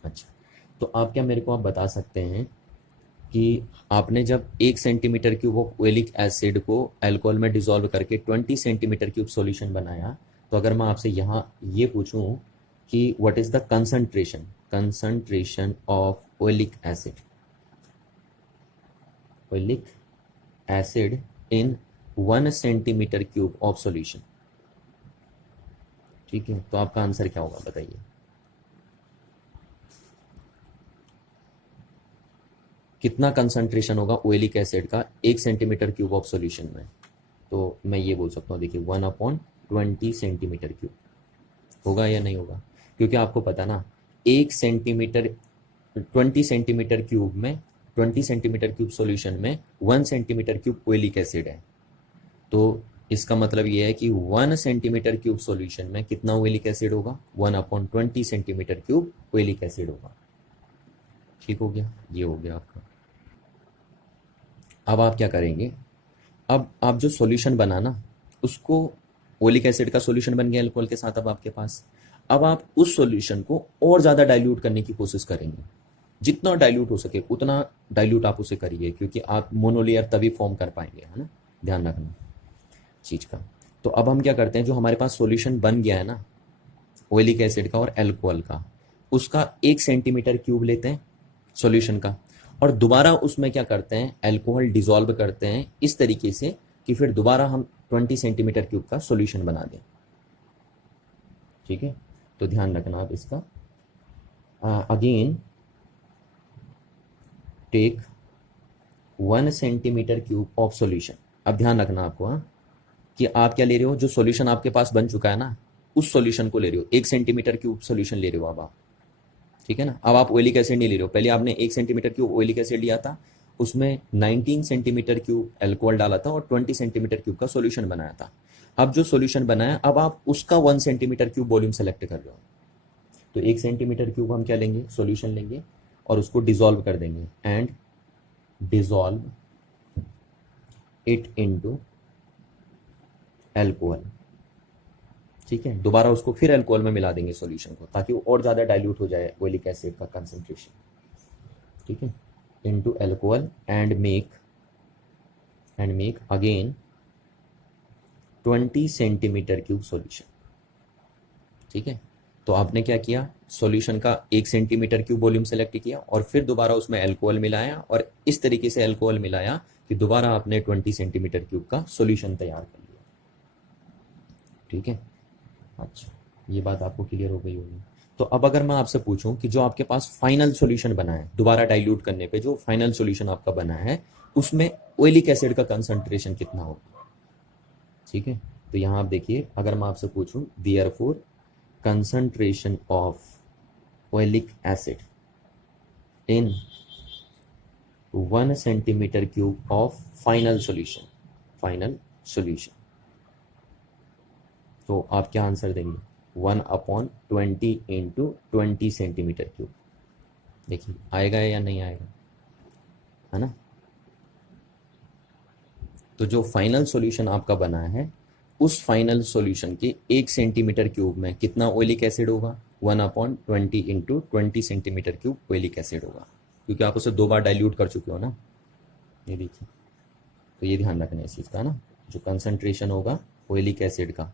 अच्छा, तो आप क्या मेरे को आप बता सकते हैं कि आपने जब 1 centimetre cube of oleic acid को अल्कोहल में डिसॉल्व करके 20 सेंटीमीटर क्यूब सॉल्यूशन बनाया, तो अगर मैं आपसे यहाँ ये पूछूं कि what is the concentration of oleic acid in 1 centimetre cube of solution, ठीक है, तो आपका आंसर क्या होगा बताइए। कितना कंसंट्रेशन होगा ओलिक एसिड का 1 सेंटीमीटर क्यूब ऑफ सॉल्यूशन में? तो मैं ये बोल सकता हूँ, देखिए 1/20 सेंटीमीटर क्यूब होगा या नहीं होगा, क्योंकि आपको पता ना 1 सेंटीमीटर 20 सेंटीमीटर क्यूब में 20 सेंटीमीटर क्यूब सॉल्यूशन में 1 सेंटीमीटर क्यूब ओलिक एसिड है। तो इसका मतलब ये है कि 1 सेंटीमीटर क्यूब सॉल्यूशन में कितना ओलिक एसिड होगा, 1/20 सेंटीमीटर क्यूब ओलिक एसिड होगा। ठीक हो गया, ये हो गया आपका। अब आप क्या करेंगे, अब आप जो सॉल्यूशन बनाना उसको, ओलिक एसिड का सॉल्यूशन बन गया अल्कोहल के साथ अब आपके पास, अब आप उस सॉल्यूशन को और ज़्यादा डाइल्यूट करने की कोशिश करेंगे। जितना डाइल्यूट हो सके उतना डाइल्यूट आप उसे करिए, क्योंकि आप मोनोलेयर तभी फॉर्म कर पाएंगे, है ना, ध्यान रखना चीज़ का। तो अब हम क्या करते हैं, जो हमारे पास सॉल्यूशन बन गया है ना ओलिक एसिड का और अल्कोहल का, उसका 1 सेंटीमीटर क्यूब लेते हैं सॉल्यूशन का, और दोबारा उसमें क्या करते हैं, अल्कोहल डिसॉल्व करते हैं इस तरीके से कि फिर दोबारा हम 20 सेंटीमीटर क्यूब का सॉल्यूशन बना दें। ठीक है, तो ध्यान रखना आप इसका। Again take 1 centimetre cube of solution. अब ध्यान रखना आपको, हाँ, कि आप क्या ले रहे हो, जो सॉल्यूशन आपके पास बन चुका है ना उस सॉल्यूशन को ले रहे हो, 1 सेंटीमीटर क्यूब सॉल्यूशन ले रहे हो अब आप। ठीक है ना। अब आप ओलिक एसिड नहीं ले रहे हो, पहले आपने 1 सेंटीमीटर क्यूब ओलिक एसिड लिया था, उसमें 19 सेंटीमीटर क्यूब अल्कोहल डाला था और 20 सेंटीमीटर क्यूब का सॉल्यूशन बनाया था। अब जो सॉल्यूशन बनाया, अब आप उसका 1 सेंटीमीटर क्यूब वॉल्यूम सेलेक्ट कर रहे हो। तो 1 सेंटीमीटर क्यूब हम क्या लेंगे, सॉल्यूशन लेंगे और उसको डिसॉल्व कर देंगे, and dissolve it into alcohol. ठीक है, दोबारा उसको फिर अल्कोहल में मिला देंगे सॉल्यूशन को, ताकि वो और ज़्यादा डाइल्यूट हो जाए ओलिक एसिड का कंसंट्रेशन। ठीक है, into alcohol and make again 20 centimetre cube solution. ठीक है, तो आपने क्या किया, सॉल्यूशन का 1 सेंटीमीटर क्यूब वॉल्यूम सेलेक्ट किया और फिर दोबारा उसमें अल्कोहल मिलाया और इस तरीके से अल्कोहल मिलाया कि दोबारा आपने 20 सेंटीमीटर क्यूब का सॉल्यूशन तैयार कर लिया। ठीक है, अच्छा, ये बात आपको क्लियर हो गई होगी। तो अब अगर मैं आपसे पूछूं कि जो आपके पास फाइनल सॉल्यूशन बना है, दोबारा डाइल्यूट करने पे जो फाइनल सॉल्यूशन आपका बना है, उसमें ओइलिक एसिड का कंसंट्रेशन कितना होगा। ठीक है, तो यहां आप देखिए, अगर मैं आपसे पूछूं therefore concentration of oleic acid in 1 centimeter cube of final solution, तो आप क्या आंसर देंगे, 1/20 इंटू 20 सेंटीमीटर क्यूब। देखिए आएगा या नहीं आएगा, है ना। तो जो फाइनल सॉल्यूशन आपका बना है, उस फाइनल सॉल्यूशन के 1 सेंटीमीटर क्यूब में कितना ओइलिक एसिड होगा, 1/20 into 20 centimetre cube oleic acid होगा, क्योंकि आप उसे 2 बार डाइल्यूट कर चुके हो ना। ये देखिए, तो ये ध्यान रखना है इस चीज़ का ना, जो कंसंट्रेशन होगा ओइलिक एसिड का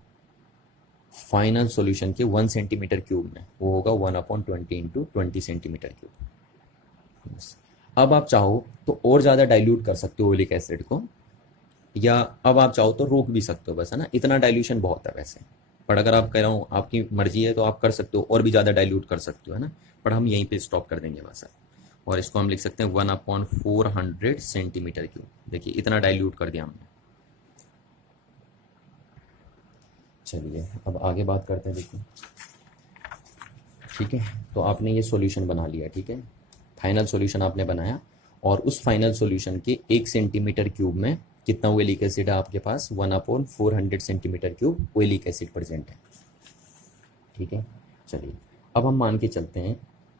फाइनल सॉल्यूशन के 1 सेंटीमीटर क्यूब में, वो होगा 1/20 इंटू 20 सेंटीमीटर क्यूब। बस, अब आप चाहो तो और ज़्यादा डाइल्यूट कर सकते हो ओइलिक एसिड को, या अब आप चाहो तो रोक भी सकते हो, बस, है ना। इतना डाइल्यूशन बहुत है वैसे, पर अगर आप कह रहा हूँ आपकी मर्जी है तो आप कर सकते हो, और भी ज़्यादा डाइल्यूट कर सकते हो, है ना। पर हम यहीं पे स्टॉप कर देंगे बस। और इसको हम लिख सकते हैं 1/400 सेंटीमीटर क्यूब। देखिए इतना डाइल्यूट कर दिया हमने। चलिए अब आगे बात करते हैं, देखिए। ठीक है, तो आपने ये सॉल्यूशन बना लिया, ठीक है, फाइनल सॉल्यूशन आपने बनाया, और उस फाइनल सॉल्यूशन के 1 सेंटीमीटर क्यूब में कितना ओइलिक एसिड है आपके पास, 1/400 centimetre cube oleic acid present है। ठीक है, चलिए अब हम मान के चलते हैं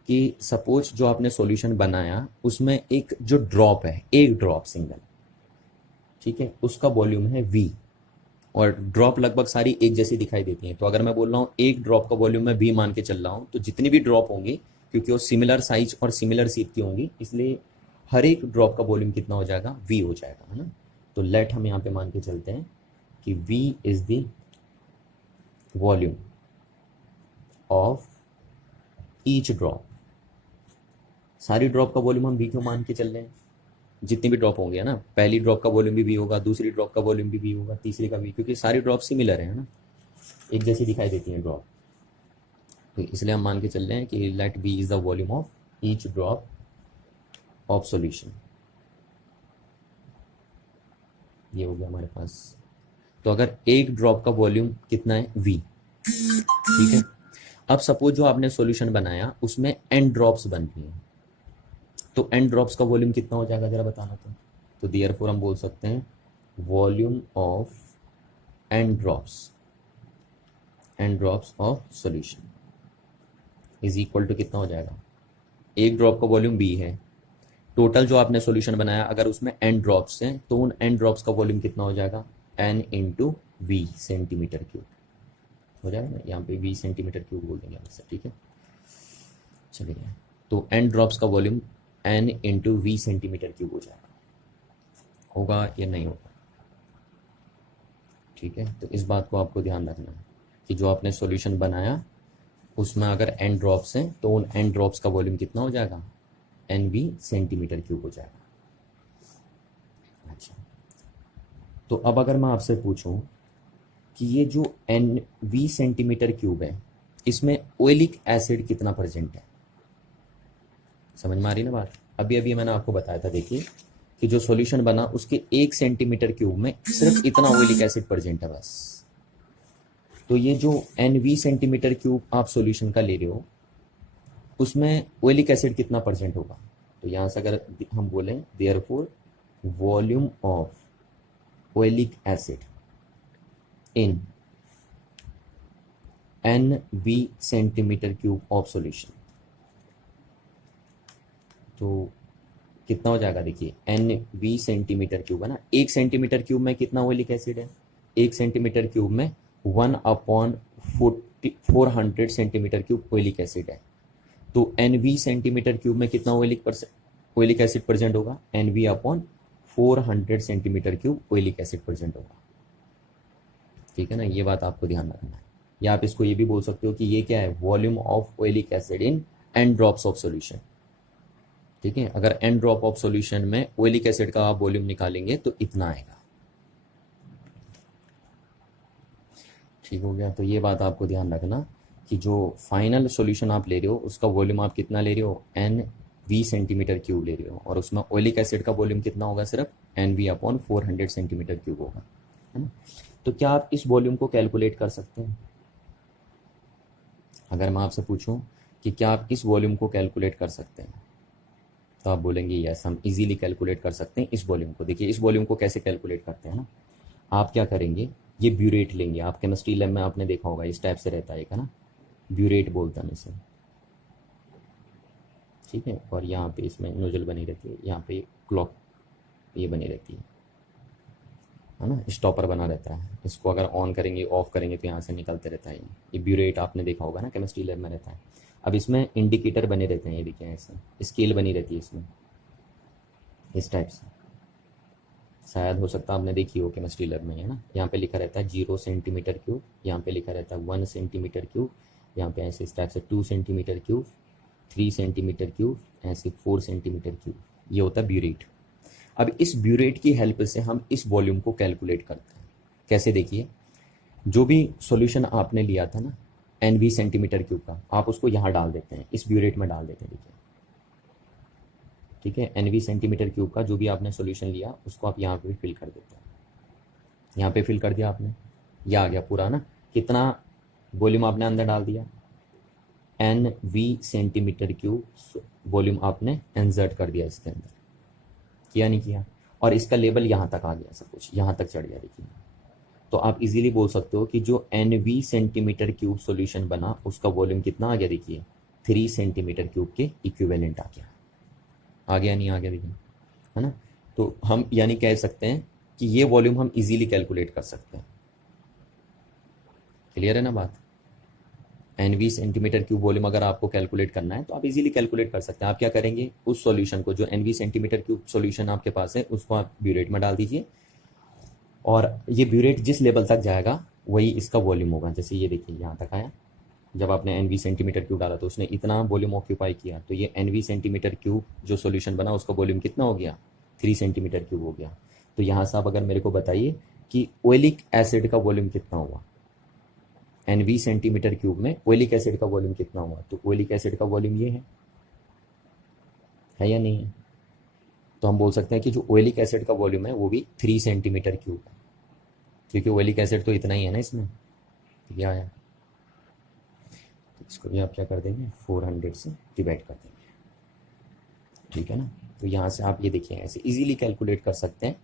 कि सपोज जो आपने सॉल्यूशन बनाया उसमें एक जो ड्रॉप है, एक ड्रॉप सिंगल, ठीक है, उसका वॉल्यूम है V, और ड्रॉप लगभग सारी एक जैसी दिखाई देती हैं। तो अगर मैं बोल रहा हूँ एक ड्रॉप का वॉल्यूम मैं V मान के चल रहा हूँ, तो जितनी भी ड्रॉप होंगी, क्योंकि वो सिमिलर साइज और सिमिलर शेप की होंगी, इसलिए हर एक ड्रॉप का वॉल्यूम कितना हो जाएगा, V हो जाएगा, है ना। तो लेट हम यहाँ पे मान के चलते हैं कि V is the volume of each drop. सारी ड्रॉप का वॉल्यूम हम V क्यों मान के चल रहे हैं, जितनी भी ड्रॉप होंगे, है ना, पहली ड्रॉप का वॉल्यूम भी V होगा, दूसरी ड्रॉप का वॉल्यूम भी V होगा, तीसरी का भी, क्योंकि सारी ड्रॉप सिमिलर है ना, एक जैसी दिखाई देती हैं ड्रॉप। तो इसलिए हम मान के चल रहे हैं कि let V is the volume of each drop of solution. ये हो गया हमारे पास। तो अगर एक ड्रॉप का वॉल्यूम कितना है, V, ठीक है। अब सपोज जो आपने सॉल्यूशन बनाया उसमें n ड्रॉप्स बन रही हैं, तो n ड्रॉप्स का वॉल्यूम कितना हो जाएगा, जरा बताना। तो देयरफॉर हम बोल सकते हैं volume of n drops of solution is equal to कितना हो जाएगा, एक ड्रॉप का वॉल्यूम B है, टोटल जो आपने सॉल्यूशन बनाया अगर उसमें n ड्रॉप्स हैं, तो उन n ड्रॉप्स का वॉल्यूम कितना हो जाएगा, n into V centimetre cube हो जाएगा ना, यहाँ पे V सेंटीमीटर क्यूब बोल देंगे हमसे, ठीक है। चलिए, तो n ड्रॉप्स का volume n into V centimetre cube हो जाएगा, होगा या नहीं होगा। ठीक है, तो इस बात को आपको ध्यान रखना है कि जो आपने सॉल्यूशन बनाया उसमें अगर n ड्रॉप्स हैं, तो उन n ड्रॉप्स का वॉल्यूम कितना हो जाएगा, NV सेंटीमीटर क्यूब हो जाएगा। अच्छा, तो अब अगर मैं आपसे पूछूं कि ये जो NV सेंटीमीटर क्यूब है, इसमें ओइलिक एसिड कितना प्रेजेंट है, समझ में आ रही ना बात। अभी अभी मैंने आपको बताया था, देखिए कि जो सॉल्यूशन बना उसके 1 सेंटीमीटर क्यूब में सिर्फ इतना ओइलिक एसिड प्रेजेंट है बस। तो ये जो NV सेंटीमीटर क्यूब आप सॉल्यूशन का ले रहे हो, उसमें ओइलिक एसिड कितना परसेंट होगा। तो यहाँ से अगर हम बोलें therefore volume of oleic acid in NV centimetre cube of solution, तो कितना हो जाएगा, देखिए NV सेंटीमीटर क्यूब है ना, 1 सेंटीमीटर क्यूब में कितना ओइलिक एसिड है, 1 सेंटीमीटर क्यूब में 1/400 सेंटीमीटर क्यूब ओइलिक एसिड है। तो NV सेंटीमीटर क्यूब में कितना ओइलिक एसिड प्रेजेंट होगा, NV/400 centimetre cube oleic acid present होगा। ठीक है ना, ये बात आपको ध्यान रखना है। या आप इसको ये भी बोल सकते हो कि ये क्या है, volume of oleic acid in n drops of solution. ठीक है, अगर n ड्रॉप ऑफ सॉल्यूशन में ओलिक एसिड का आप वॉल्यूम निकालेंगे तो इतना आएगा। ठीक हो गया। तो ये बात आपको ध्यान रखना कि जो फाइनल सॉल्यूशन आप ले रहे हो उसका वॉल्यूम आप कितना ले रहे हो, एन वी सेंटीमीटर क्यूब ले रहे हो, और उसमें ओलिक एसिड का वॉल्यूम कितना होगा, सिर्फ N V upon 400 centimetre cube होगा, है ना। तो क्या आप इस वॉल्यूम को कैलकुलेट कर सकते हैं? अगर मैं आपसे पूछूं कि क्या आप इस वॉल्यूम को कैलकुलेट कर सकते हैं, तो आप बोलेंगे यस, हम इजीली कैलकुलेट कर सकते हैं इस वॉल्यूम को। देखिए इस वॉल्यूम को कैसे कैलकुलेट करते हैं ना, आप क्या करेंगे, ये ब्यूरेट लेंगे। आप केमिस्ट्री लैब में आपने देखा होगा इस टाइप से रहता है, है ना, ब्यूरेट बोलते हैं इसे। ठीक है, और यहाँ पे इसमें नोजल बनी रहती है, यहाँ पे क्लॉक ये बनी रहती है ना, स्टॉपर बना रहता है। इसको अगर ऑन करेंगे ऑफ करेंगे तो यहाँ से निकलते रहता है। ये ब्यूरेट आपने देखा होगा ना, केमिस्ट्री लैब में रहता है। अब इसमें इंडिकेटर बने रहते हैं, ये देखिए ऐसे स्केल बनी रहती है इसमें, इस टाइप से। शायद हो सकता है आपने देखी हो केमिस्ट्री लैब में, है ना। यहाँ पे लिखा रहता है 0 सेंटीमीटर क्यूब, यहाँ पे लिखा रहता है 1 सेंटीमीटर क्यूब, यहाँ पे ऐसे इस टाइप से 2 सेंटीमीटर क्यूब, 3 सेंटीमीटर क्यूब, ऐसे 4 सेंटीमीटर क्यूब। ये होता है ब्यूरेट। अब इस ब्यूरेट की हेल्प से हम इस वॉल्यूम को कैलकुलेट करते हैं। कैसे, देखिए जो भी सॉल्यूशन आपने लिया था ना NV सेंटीमीटर क्यूब का, आप उसको यहाँ डाल देते हैं, इस ब्यूरेट में डाल देते हैं। देखिए ठीक है, NV सेंटीमीटर क्यूब का जो भी आपने सॉल्यूशन लिया उसको आप यहाँ पे फिल कर देते हैं। यहाँ पे फिल कर दिया आपने, यह आ गया पूरा ना। कितना वॉल्यूम आपने अंदर डाल दिया, NV सेंटीमीटर क्यूब वॉल्यूम आपने इंसर्ट कर दिया इसके अंदर, किया नहीं किया, और इसका लेवल यहाँ तक आ गया, सब कुछ यहाँ तक चढ़ गया। देखिए तो आप इजीली बोल सकते हो कि जो NV सेंटीमीटर क्यूब सॉल्यूशन बना उसका वॉल्यूम कितना आ गया, देखिए 3 सेंटीमीटर क्यूब के इक्विवेलेंट आ गया नहीं आ गया, देखिए, है ना। तो हम यानी कह सकते हैं कि ये वॉल्यूम हम इजीली कैलकुलेट कर सकते हैं। क्लियर है ना बात। NV सेंटीमीटर क्यूब वॉल्यूम अगर आपको कैलकुलेट करना है तो आप इजीली कैलकुलेट कर सकते हैं। आप क्या करेंगे, उस सॉल्यूशन को, जो NV सेंटीमीटर क्यूब सॉल्यूशन आपके पास है, उसको आप ब्यूरेट में डाल दीजिए, और ये ब्यूरेट जिस लेवल तक जाएगा वही इसका वॉल्यूम होगा। जैसे ये देखिए यहाँ तक आया, जब आपने NV सेंटीमीटर क्यूब डाला तो उसने इतना वॉल्यूम ऑक्यूपाई किया, तो ये NV सेंटीमीटर क्यूब जो सॉल्यूशन बना उसका वॉल्यूम कितना हो गया, 3 सेंटीमीटर क्यूब हो गया। तो यहाँ से आप अगर मेरे को बताइए कि ओलिक एसिड का वॉल्यूम कितना हुआ, NV सेंटीमीटर क्यूब में ओलिक एसिड का वॉल्यूम कितना हुआ, तो ओलिक एसिड का वॉल्यूम ये है या नहीं है। तो हम बोल सकते हैं कि जो ओलिक एसिड का वॉल्यूम है वो भी 3 सेंटीमीटर क्यूब है, क्योंकि ओलिक एसिड तो इतना ही है ना इसमें, क्या आया। इसको भी आप क्या कर देंगे, 400 से डिवाइड कर देंगे, ठीक है ना। तो यहाँ से आप ये देखिए ऐसे इजीली कैलकुलेट कर सकते हैं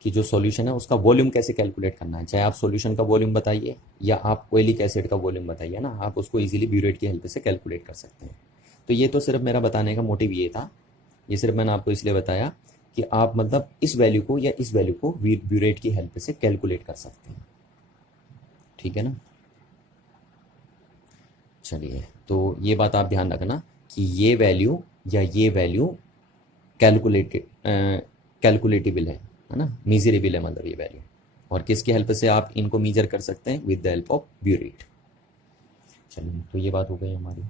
कि जो सॉल्यूशन है उसका वॉल्यूम कैसे कैलकुलेट करना है। चाहे आप सॉल्यूशन का वॉल्यूम बताइए या आप ओलिक एसिड का वॉल्यूम बताइए ना, आप उसको इजीली ब्यूरेट की हेल्प से कैलकुलेट कर सकते हैं। तो ये तो सिर्फ मेरा बताने का मोटिव ये था, ये सिर्फ मैंने आपको इसलिए बताया कि आप मतलब इस वैल्यू को या इस वैल्यू को ब्यूरेट की हेल्प से कैलकुलेट कर सकते हैं, ठीक है ना। चलिए, तो ये बात आप ध्यान रखना कि ये वैल्यू या ये वैल्यू कैलकुलेटेबल है ना, मेजरेबल है, मतलब ये वैल्यू। और किसकी हेल्प से आप इनको मेजर कर सकते हैं, with the help of burette. चलिए, तो ये बात हो गई हमारी।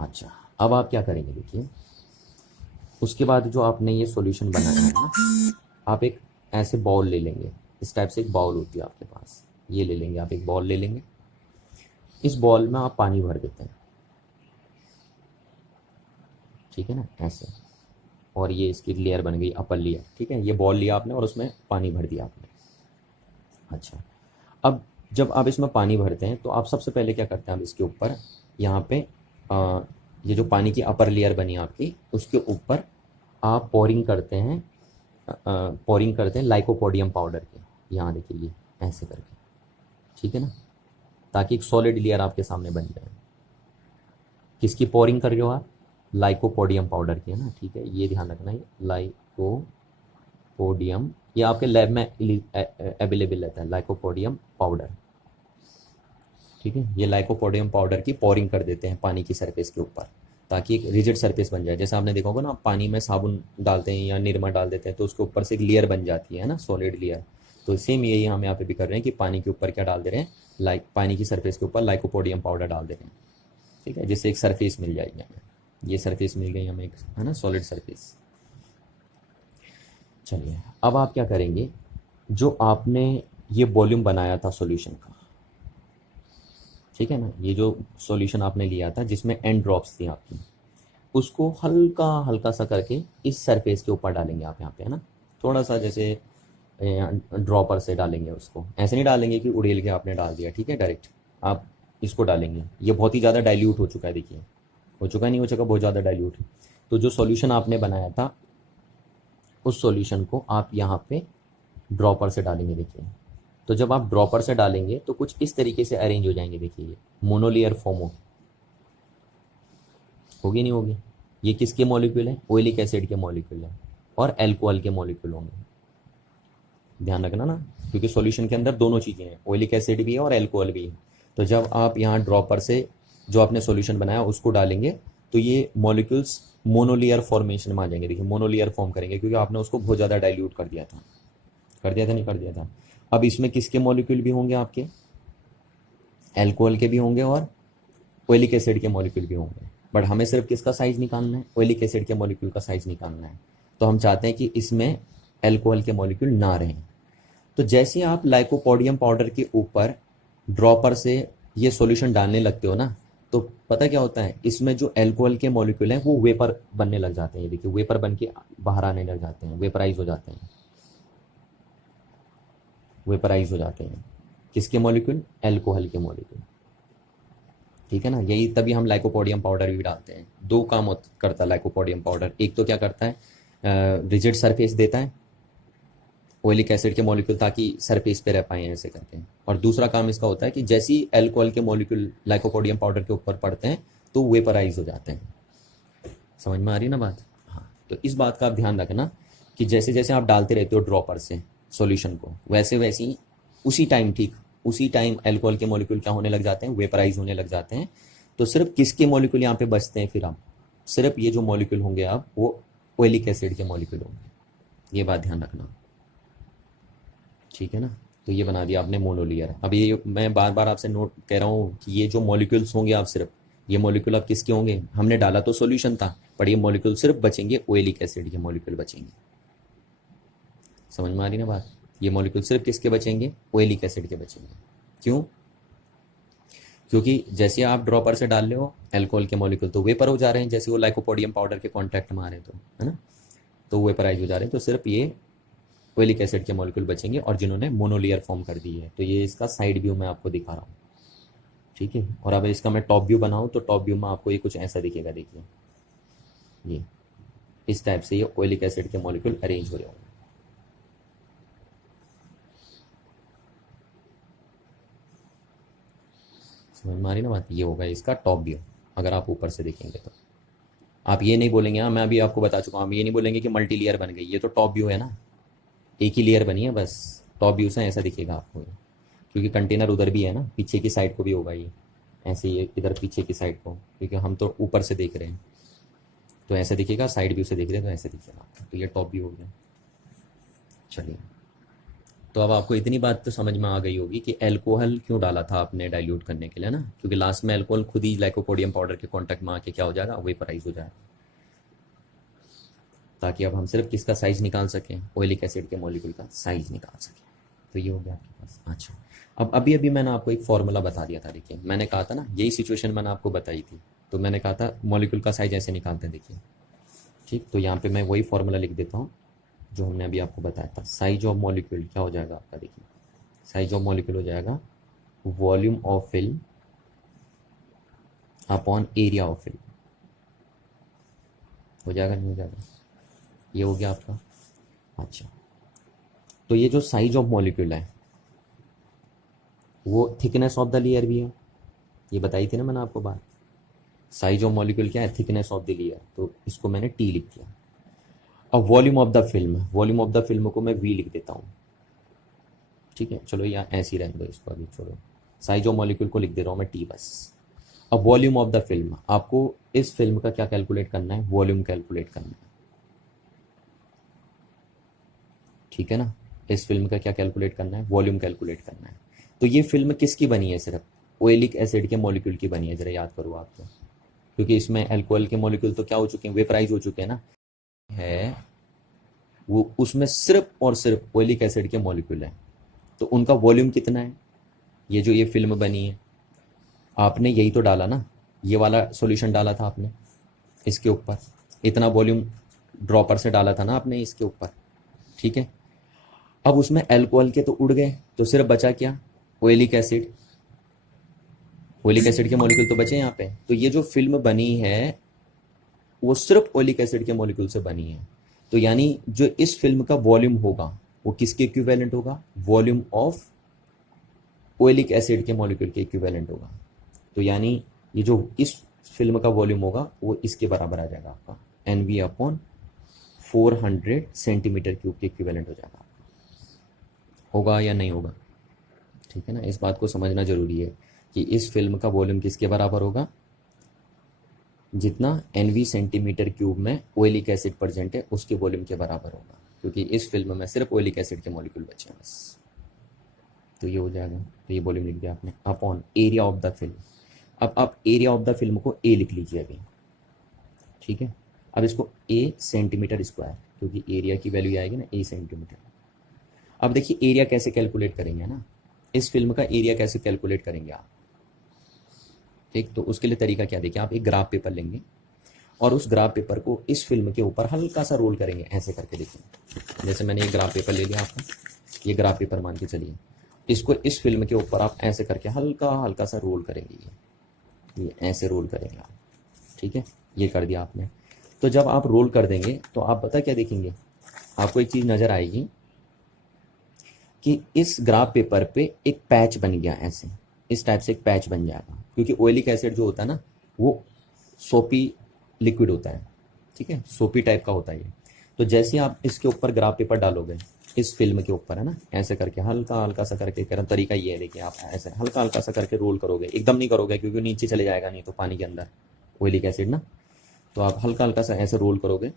अच्छा, अब आप क्या करेंगे, देखिए उसके बाद जो आपने ये सॉल्यूशन बनाया है ना, आप एक ऐसे बाउल ले लेंगे, इस टाइप से एक बाउल होती है आपके पास, ये ले लेंगे आप, एक बॉल ले लेंगे। इस बॉल में आप पानी भर देते हैं, ठीक है ना, ऐसे। और ये इसकी लेयर बन गई, अपर लेयर, ठीक है। ये बॉल लिया आपने और उसमें पानी भर दिया आपने। अच्छा, अब जब आप इसमें पानी भरते हैं तो आप सबसे पहले क्या करते हैं, आप इसके ऊपर यहाँ पे ये जो पानी की अपर लेयर बनी आपकी, उसके ऊपर आप पोरिंग करते हैं लाइकोपोडियम पाउडर के। यहाँ देखिए ये ऐसे करके, ठीक है ना, ताकि एक सॉलिड लेयर आपके सामने बन जाए। किसकी पोरिंग कर रहे हो आप, लाइकोपोडियम पाउडर की, है ना, ठीक है। ये ध्यान रखना, ये लाइकोपोडियम, ये आपके लैब में अवेलेबल रहता है, लाइकोपोडियम पाउडर, ठीक है। ये लाइकोपोडियम पाउडर की पोरिंग कर देते हैं पानी की सरफेस के ऊपर, ताकि एक रिजिड सरफेस बन जाए। जैसे आपने देखा होगा ना, पानी में साबुन डालते हैं या निरमा डाल देते हैं तो उसके ऊपर से एक लेयर बन जाती है ना, सॉलिड लेयर। तो सेम यही हम यहाँ पे भी कर रहे हैं कि पानी के ऊपर क्या डाल दे रहे हैं, पानी की सरफेस के ऊपर लाइकोपोडियम पाउडर डाल दे रहे हैं, ठीक है, जिससे एक सरफेस मिल जाएगी हमें। ये सरफेस मिल गई हमें एक, है ना, सॉलिड सरफेस। चलिए अब आप क्या करेंगे, जो आपने ये वॉल्यूम बनाया था सॉल्यूशन का, ठीक है ना, ये जो सॉल्यूशन आपने लिया था जिसमें एंड ड्रॉप्स थी आपकी, उसको हल्का हल्का सा करके इस सरफेस के ऊपर डालेंगे आप यहाँ पे, है ना, थोड़ा सा जैसे ड्रॉपर से डालेंगे उसको, ऐसे नहीं डालेंगे कि उड़ेल के आपने डाल दिया, ठीक है, डायरेक्ट आप इसको डालेंगे। ये बहुत ही ज़्यादा डाइल्यूट हो चुका है, देखिए हो चुका नहीं हो चुका, बहुत ज़्यादा डाइल्यूट। तो जो सॉल्यूशन आपने बनाया था उस सॉल्यूशन को आप यहाँ पे ड्रॉपर से डालेंगे, देखिए। तो जब आप ड्रॉपर से डालेंगे तो कुछ इस तरीके से अरेंज हो जाएंगे, देखिए ये मोनोलेयर फॉर्म होगी नहीं होगी। ये किसके मॉलिक्यूल है, ओइलिक एसिड के मॉलिक्यूल है और एल्कोहल के मॉलिक्यूल होंगे, ध्यान रखना ना, क्योंकि सॉल्यूशन के अंदर दोनों चीज़ें हैं, ओइलिक एसिड भी है और एल्कोहल भी है। तो जब आप यहाँ ड्रॉपर से जो आपने सॉल्यूशन बनाया उसको डालेंगे तो ये मॉलिक्यूल्स मोनोलेयर फॉर्मेशन में आ जाएंगे, देखिए मोनोलेयर फॉर्म करेंगे, क्योंकि आपने उसको बहुत ज़्यादा डाइल्यूट कर दिया था, नहीं कर दिया था। अब इसमें किसके मॉलिक्यूल भी होंगे आपके, एल्कोहल के भी होंगे और ओइलिक एसिड के मॉलिक्यूल भी होंगे, बट हमें सिर्फ किसका साइज निकालना है, ओइलिक एसिड के मॉलिक्यूल का साइज निकालना है। तो हम चाहते हैं कि इसमें एल्कोहल के मॉलिक्यूल ना रहें। तो जैसे ही आप लाइकोपोडियम पाउडर के ऊपर ड्रॉपर से ये सॉल्यूशन डालने लगते हो ना, तो पता क्या होता है, इसमें जो एल्कोहल के मॉलिक्यूल हैं वो वेपर बनने लग जाते हैं, ये देखिए वेपर बन के बाहर आने लग जाते हैं, वेपराइज हो जाते हैं, वेपराइज हो जाते हैं। किसके मॉलिक्यूल, एल्कोहल के मॉलिक्यूल, ठीक है ना। यही तभी हम लाइकोपोडियम पाउडर भी डालते हैं। दो काम करता है लाइकोपोडियम पाउडर, एक तो क्या करता है, रिजिड सरफेस देता है ओइलिक एसिड के मॉलिक्यूल ताकि सरफेस पे रह पाए ऐसे करके, और दूसरा काम इसका होता है कि जैसे ही एल्कोहल के मॉलिक्यूल लाइकोपोडियम पाउडर के ऊपर पड़ते हैं तो वेपराइज हो जाते हैं। समझ में आ रही ना बात। हाँ, तो इस बात का आप ध्यान रखना कि जैसे जैसे आप डालते रहते हो ड्रॉपर से सॉल्यूशन को, वैसे वैसे ही उसी टाइम, ठीक उसी टाइम एल्कोहल के मॉलिक्यूल क्या होने लग जाते हैं, वेपराइज होने लग जाते हैं। तो सिर्फ किसके मॉलिक्यूल यहाँ पे बचते हैं फिर, आप सिर्फ ये जो मॉलिक्यूल होंगे आप वो ओइलिक एसिड के मॉलिक्यूल होंगे, ये बात ध्यान रखना, ठीक है ना। तो ये बना दिया आपने मोनोलेयर। अब ये मैं बार बार आपसे नोट कह रहा हूँ कि ये जो मॉलिक्यूल्स होंगे, आप सिर्फ ये मॉलिक्यूल आप किसके होंगे, हमने डाला तो सॉल्यूशन था, पर ये मॉलिक्यूल सिर्फ बचेंगे ओइलिक एसिड के मॉलिक्यूल बचेंगे। समझ में आ रही ना बात। ये मॉलिक्यूल सिर्फ किसके बचेंगे, ओइलिक एसिड के बचेंगे। क्यों, क्योंकि जैसे आप ड्रॉपर से डाल रहे हो एल्कोहल के मॉलिक्यूल तो वेपर हो जा रहे हैं, जैसे वो लाइकोपोडियम पाउडर के कॉन्टैक्ट में आ रहे हैं, तो है ना, तो वेपराइज हो जा रहे हैं। तो सिर्फ ये ओइलिक एसिड के मॉलिक्यूल बचेंगे और जिन्होंने मोनोलेयर फॉर्म कर दी है। तो ये इसका साइड व्यू मैं आपको दिखा रहा हूँ, ठीक है। और अब इसका मैं टॉप व्यू बनाऊँ तो टॉप व्यू में आपको ये कुछ ऐसा दिखेगा, देखिए ये इस टाइप से ये ओइलिक एसिड के मॉलिक्यूल अरेंज हो रहे होंगे। समझ में आ रही ना बात। ये होगा इसका टॉप व्यू, अगर आप ऊपर से देखेंगे तो आप ये नहीं बोलेंगे, हाँ मैं अभी आपको बता चुका हूँ, हम ये नहीं बोलेंगे कि मल्टी लेयर बन गई, ये तो टॉप व्यू है ना, एक ही लेयर बनी है बस। टॉप व्यू से ऐसा दिखेगा आपको, क्योंकि कंटेनर उधर भी है ना, पीछे की साइड को भी होगा ये ऐसे ही, इधर पीछे की साइड को, क्योंकि हम तो ऊपर से देख रहे हैं तो ऐसे दिखेगा, साइड व्यू से देख रहे हैं तो ऐसे दिखेगा। तो ये टॉप व्यू हो गया। चलिए, तो अब आपको इतनी बात तो समझ में आ गई होगी कि एल्कोहल क्यों डाला था आपने डाइल्यूट करने के लिए ना, क्योंकि लास्ट में एल्कोहल खुद ही लाइकोपोडियम पाउडर के कांटेक्ट में आके क्या हो जाएगा, वेपराइज हो जाएगा, ताकि अब हम सिर्फ किसका साइज निकाल सकें, ओइलिक एसिड के मॉलिक्यूल का साइज निकाल सकें। तो ये हो गया आपके पास। अच्छा, अब अभी अभी मैंने आपको एक फॉर्मूला बता दिया था, देखिए मैंने कहा था ना, यही सिचुएशन मैंने आपको बताई थी, तो मैंने कहा था मॉलिक्यूल का साइज ऐसे निकालते हैं, देखिए ठीक। तो यहाँ पे मैं वही फॉर्मूला लिख देता हूँ जो हमने अभी आपको बताया था। साइज ऑफ मॉलिक्यूल क्या हो जाएगा आपका, देखिए साइज ऑफ मॉलिक्यूल हो जाएगा volume of film upon area of film, हो जाएगा नहीं हो जाएगा, ये हो गया आपका। अच्छा, तो ये जो साइज ऑफ मॉलिक्यूल है वो थिकनेस ऑफ द लेयर भी है, ये बताई थी ना मैंने आपको बात। साइज ऑफ मॉलिक्यूल क्या है, थिकनेस ऑफ द लेयर, तो इसको मैंने टी लिख दिया। अब volume of the film, volume of the film को मैं वी लिख देता हूँ, ठीक है। चलो यहाँ ऐसे ही रहने दो इसको, अभी छोड़ो, साइज ऑफ मॉलिक्यूल को लिख दे रहा हूँ मैं टी बस। अब वॉल्यूम ऑफ द फिल्म, आपको इस फिल्म का क्या कैलकुलेट करना है, वॉल्यूम कैलकुलेट करना है, ठीक है ना। इस फिल्म का क्या कैलकुलेट करना है, वॉल्यूम कैलकुलेट करना है। तो ये फिल्म किसकी बनी है, सिर्फ ओएलिक एसिड के मॉलिक्यूल की बनी है, जरा याद करो आप तो, क्योंकि इसमें अल्कोहल के मॉलिक्यूल तो क्या हो चुके हैं, वेपराइज हो चुके हैं ना, है वो उसमें सिर्फ और सिर्फ ओएलिक एसिड के मॉलिक्यूल हैं। तो उनका वॉल्यूम कितना है, ये जो ये फिल्म बनी है, आपने यही तो डाला ना, ये वाला सॉल्यूशन डाला था आपने इसके ऊपर, इतना वॉल्यूम ड्रॉपर से डाला था ना आपने इसके ऊपर, ठीक है। अब उसमें अल्कोहल के तो उड़ गए, तो सिर्फ बचा क्या, ओएलिक एसिड। ओएलिक एसिड के मॉलिक्यूल तो बचे यहाँ पे। तो ये जो फिल्म बनी है वो सिर्फ ओएलिक एसिड के मॉलिक्यूल से बनी है। तो यानी जो इस फिल्म का वॉल्यूम होगा वो किसके इक्विवेलेंट होगा, वॉल्यूम ऑफ ओएलिक एसिड के मॉलिक्यूल के इक्विवेलेंट होगा। तो यानी ये जो इस फिल्म का वॉल्यूम होगा वो इसके बराबर आ जाएगा आपका, NV अपॉन 400 सेंटीमीटर क्यूब के इक्विवेलेंट हो जाएगा। होगा या नहीं होगा, ठीक है ना। इस बात को समझना जरूरी है कि इस फिल्म का वॉल्यूम किसके बराबर होगा, जितना NV सेंटीमीटर क्यूब में ओएलिक एसिड प्रेजेंट है उसके वॉल्यूम के बराबर होगा, क्योंकि इस फिल्म में सिर्फ ओएलिक एसिड के मॉलिक्यूल बचे हैं बस। तो ये हो जाएगा, तो ये वॉल्यूम लिख दिया आपने, upon area of the film. अब आप एरिया ऑफ द फिल्म को A लिख लीजिए अभी, ठीक है। अब इसको A सेंटीमीटर स्क्वायर, क्योंकि एरिया की वैल्यू आएगी ना A सेंटीमीटर। अब देखिए एरिया कैसे कैलकुलेट करेंगे ना, इस फिल्म का एरिया कैसे कैलकुलेट करेंगे आप, ठीक। तो उसके लिए तरीका क्या, देखिए आप एक ग्राफ पेपर लेंगे और उस ग्राफ पेपर को इस फिल्म के ऊपर हल्का सा रोल करेंगे, ऐसे करके देखिए। जैसे मैंने ये ग्राफ पेपर ले लिया आपका, ये ग्राफ पेपर मान के चलिए, इसको इस फिल्म के ऊपर आप ऐसे करके हल्का हल्का सा रोल करेंगे, ये ऐसे रोल करेंगे आप, ठीक है। ये कर दिया आपने। तो जब आप रोल कर देंगे तो आप पता क्या देखेंगे, आपको एक चीज़ नज़र आएगी कि इस ग्राफ पेपर पे एक पैच बन गया, ऐसे इस टाइप से एक पैच बन जाएगा, क्योंकि ऑयलिक एसिड जो होता है ना वो सोपी लिक्विड होता है, ठीक है, सोपी टाइप का होता है ये। तो जैसे आप इसके ऊपर ग्राफ पेपर डालोगे इस फिल्म के ऊपर, है ना, ऐसे करके हल्का हल्का सा करके, करें तरीका ये है, देखिए आप ऐसे हल्का हल्का सा करके रोल करोगे, एकदम नहीं करोगे क्योंकि नीचे चले जाएगा नहीं तो पानी के अंदर ऑयलिक एसिड ना। तो आप हल्का हल्का सा ऐसे रोल करोगे,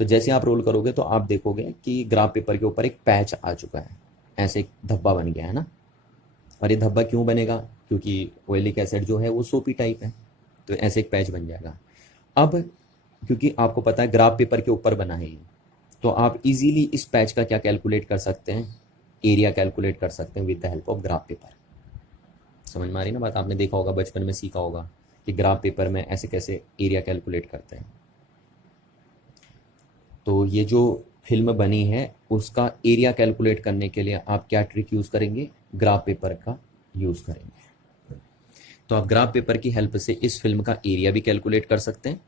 तो जैसे आप रोल करोगे तो आप देखोगे कि ग्राफ पेपर के ऊपर एक पैच आ चुका है, ऐसे एक धब्बा बन गया है ना। और ये धब्बा क्यों बनेगा, क्योंकि ऑयलिक एसिड जो है वो सोपी टाइप है, तो ऐसे एक पैच बन जाएगा। अब क्योंकि आपको पता है ग्राफ पेपर के ऊपर बना है ये, तो आप इजीली इस पैच का क्या कैलकुलेट कर सकते हैं, एरिया कैलकुलेट कर सकते हैं with the help of graph paper. समझ में आ रही ना बात, आपने देखा होगा बचपन में सीखा होगा कि ग्राफ पेपर में ऐसे कैसे एरिया कैलकुलेट करते हैं। तो ये जो फिल्म बनी है उसका एरिया कैलकुलेट करने के लिए आप क्या ट्रिक यूज़ करेंगे, ग्राफ पेपर का यूज़ करेंगे। तो आप ग्राफ पेपर की हेल्प से इस फिल्म का एरिया भी कैलकुलेट कर सकते हैं,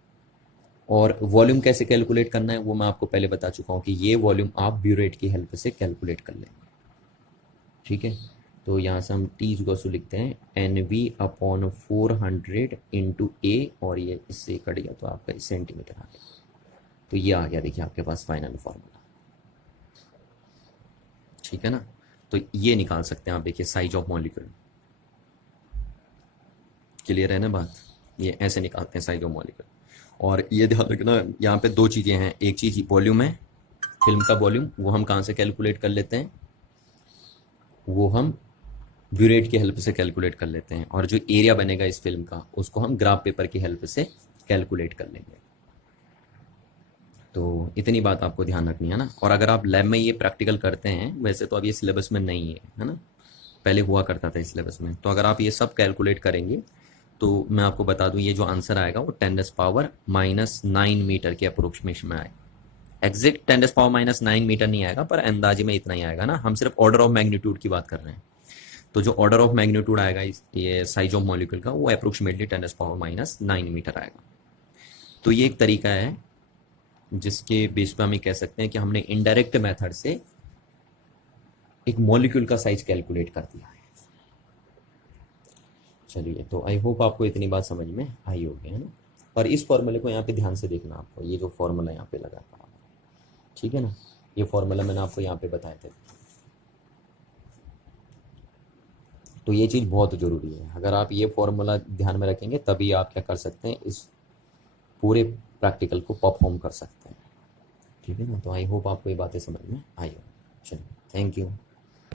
और वॉल्यूम कैसे कैलकुलेट करना है वो मैं आपको पहले बता चुका हूँ कि ये वॉल्यूम आप ब्यूरेट की हेल्प से कैलकुलेट कर लेंगे, ठीक है। तो यहाँ से हम T इक्वल लिखते हैं NV अपॉन 400 इंटू A, और ये इससे कट गया तो आपका सेंटीमीटर आ गया। तो ये आ गया देखिए आपके पास फाइनल फॉर्मूला, ठीक है ना। तो ये निकाल सकते हैं आप, देखिए साइज ऑफ मॉलिक्यूल, क्लियर है ना बात, ये ऐसे निकालते हैं साइज ऑफ मॉलिक्यूल। और ये ध्यान रखना यहाँ पे दो चीज़ें हैं, एक चीज़ वॉल्यूम है, फिल्म का वॉल्यूम, वो हम कहाँ से कैलकुलेट कर लेते हैं, वो हम ब्यूरेट की हेल्प से कैलकुलेट कर लेते हैं, और जो एरिया बनेगा इस फिल्म का उसको हम ग्राफ पेपर की हेल्प से कैलकुलेट कर लेंगे। तो इतनी बात आपको ध्यान रखनी है ना। और अगर आप लैब में ये प्रैक्टिकल करते हैं, वैसे तो अब ये सिलेबस में नहीं है ना, पहले हुआ करता था इस सिलेबस में, तो अगर आप ये सब कैलकुलेट करेंगे तो मैं आपको बता दूं ये जो आंसर आएगा वो 10⁻⁹ मीटर के अप्रोक्सीमेशन में आएगा। एग्जैक्ट 10⁻⁹ मीटर नहीं आएगा, पर अंदाजे में इतना ही आएगा ना, हम सिर्फ ऑर्डर ऑफ मैग्नीट्यूड की बात कर रहे हैं। तो जो ऑर्डर ऑफ मैग्नीट्यूड आएगा ये साइज ऑफ मॉलिक्यूल का, वो अप्रोक्सीमेटली 10⁻⁹ मीटर आएगा। तो ये एक तरीका है जिसके बेस पे हम ये कह सकते हैं कि हमने इनडायरेक्ट मेथड से एक मॉलिक्यूल का साइज कैलकुलेट कर दिया है। चलिए, तो आई होप आपको इतनी बात समझ में आई होगी, है ना। और इस फॉर्मूले को यहाँ पे ध्यान से देखना आपको, ये जो फॉर्मूला यहाँ पे लगा था, ठीक है ना, ये फॉर्मूला मैंने आपको यहाँ पे बताए थे। तो ये चीज़ बहुत ज़रूरी है, अगर आप ये फॉर्मूला ध्यान में रखेंगे तभी आप क्या कर सकते हैं, इस पूरे प्रैक्टिकल को परफॉर्म कर सकते हैं, ठीक है ना। तो आई होप आपको ये बातें समझ में आई हो। चलिए। Thank you.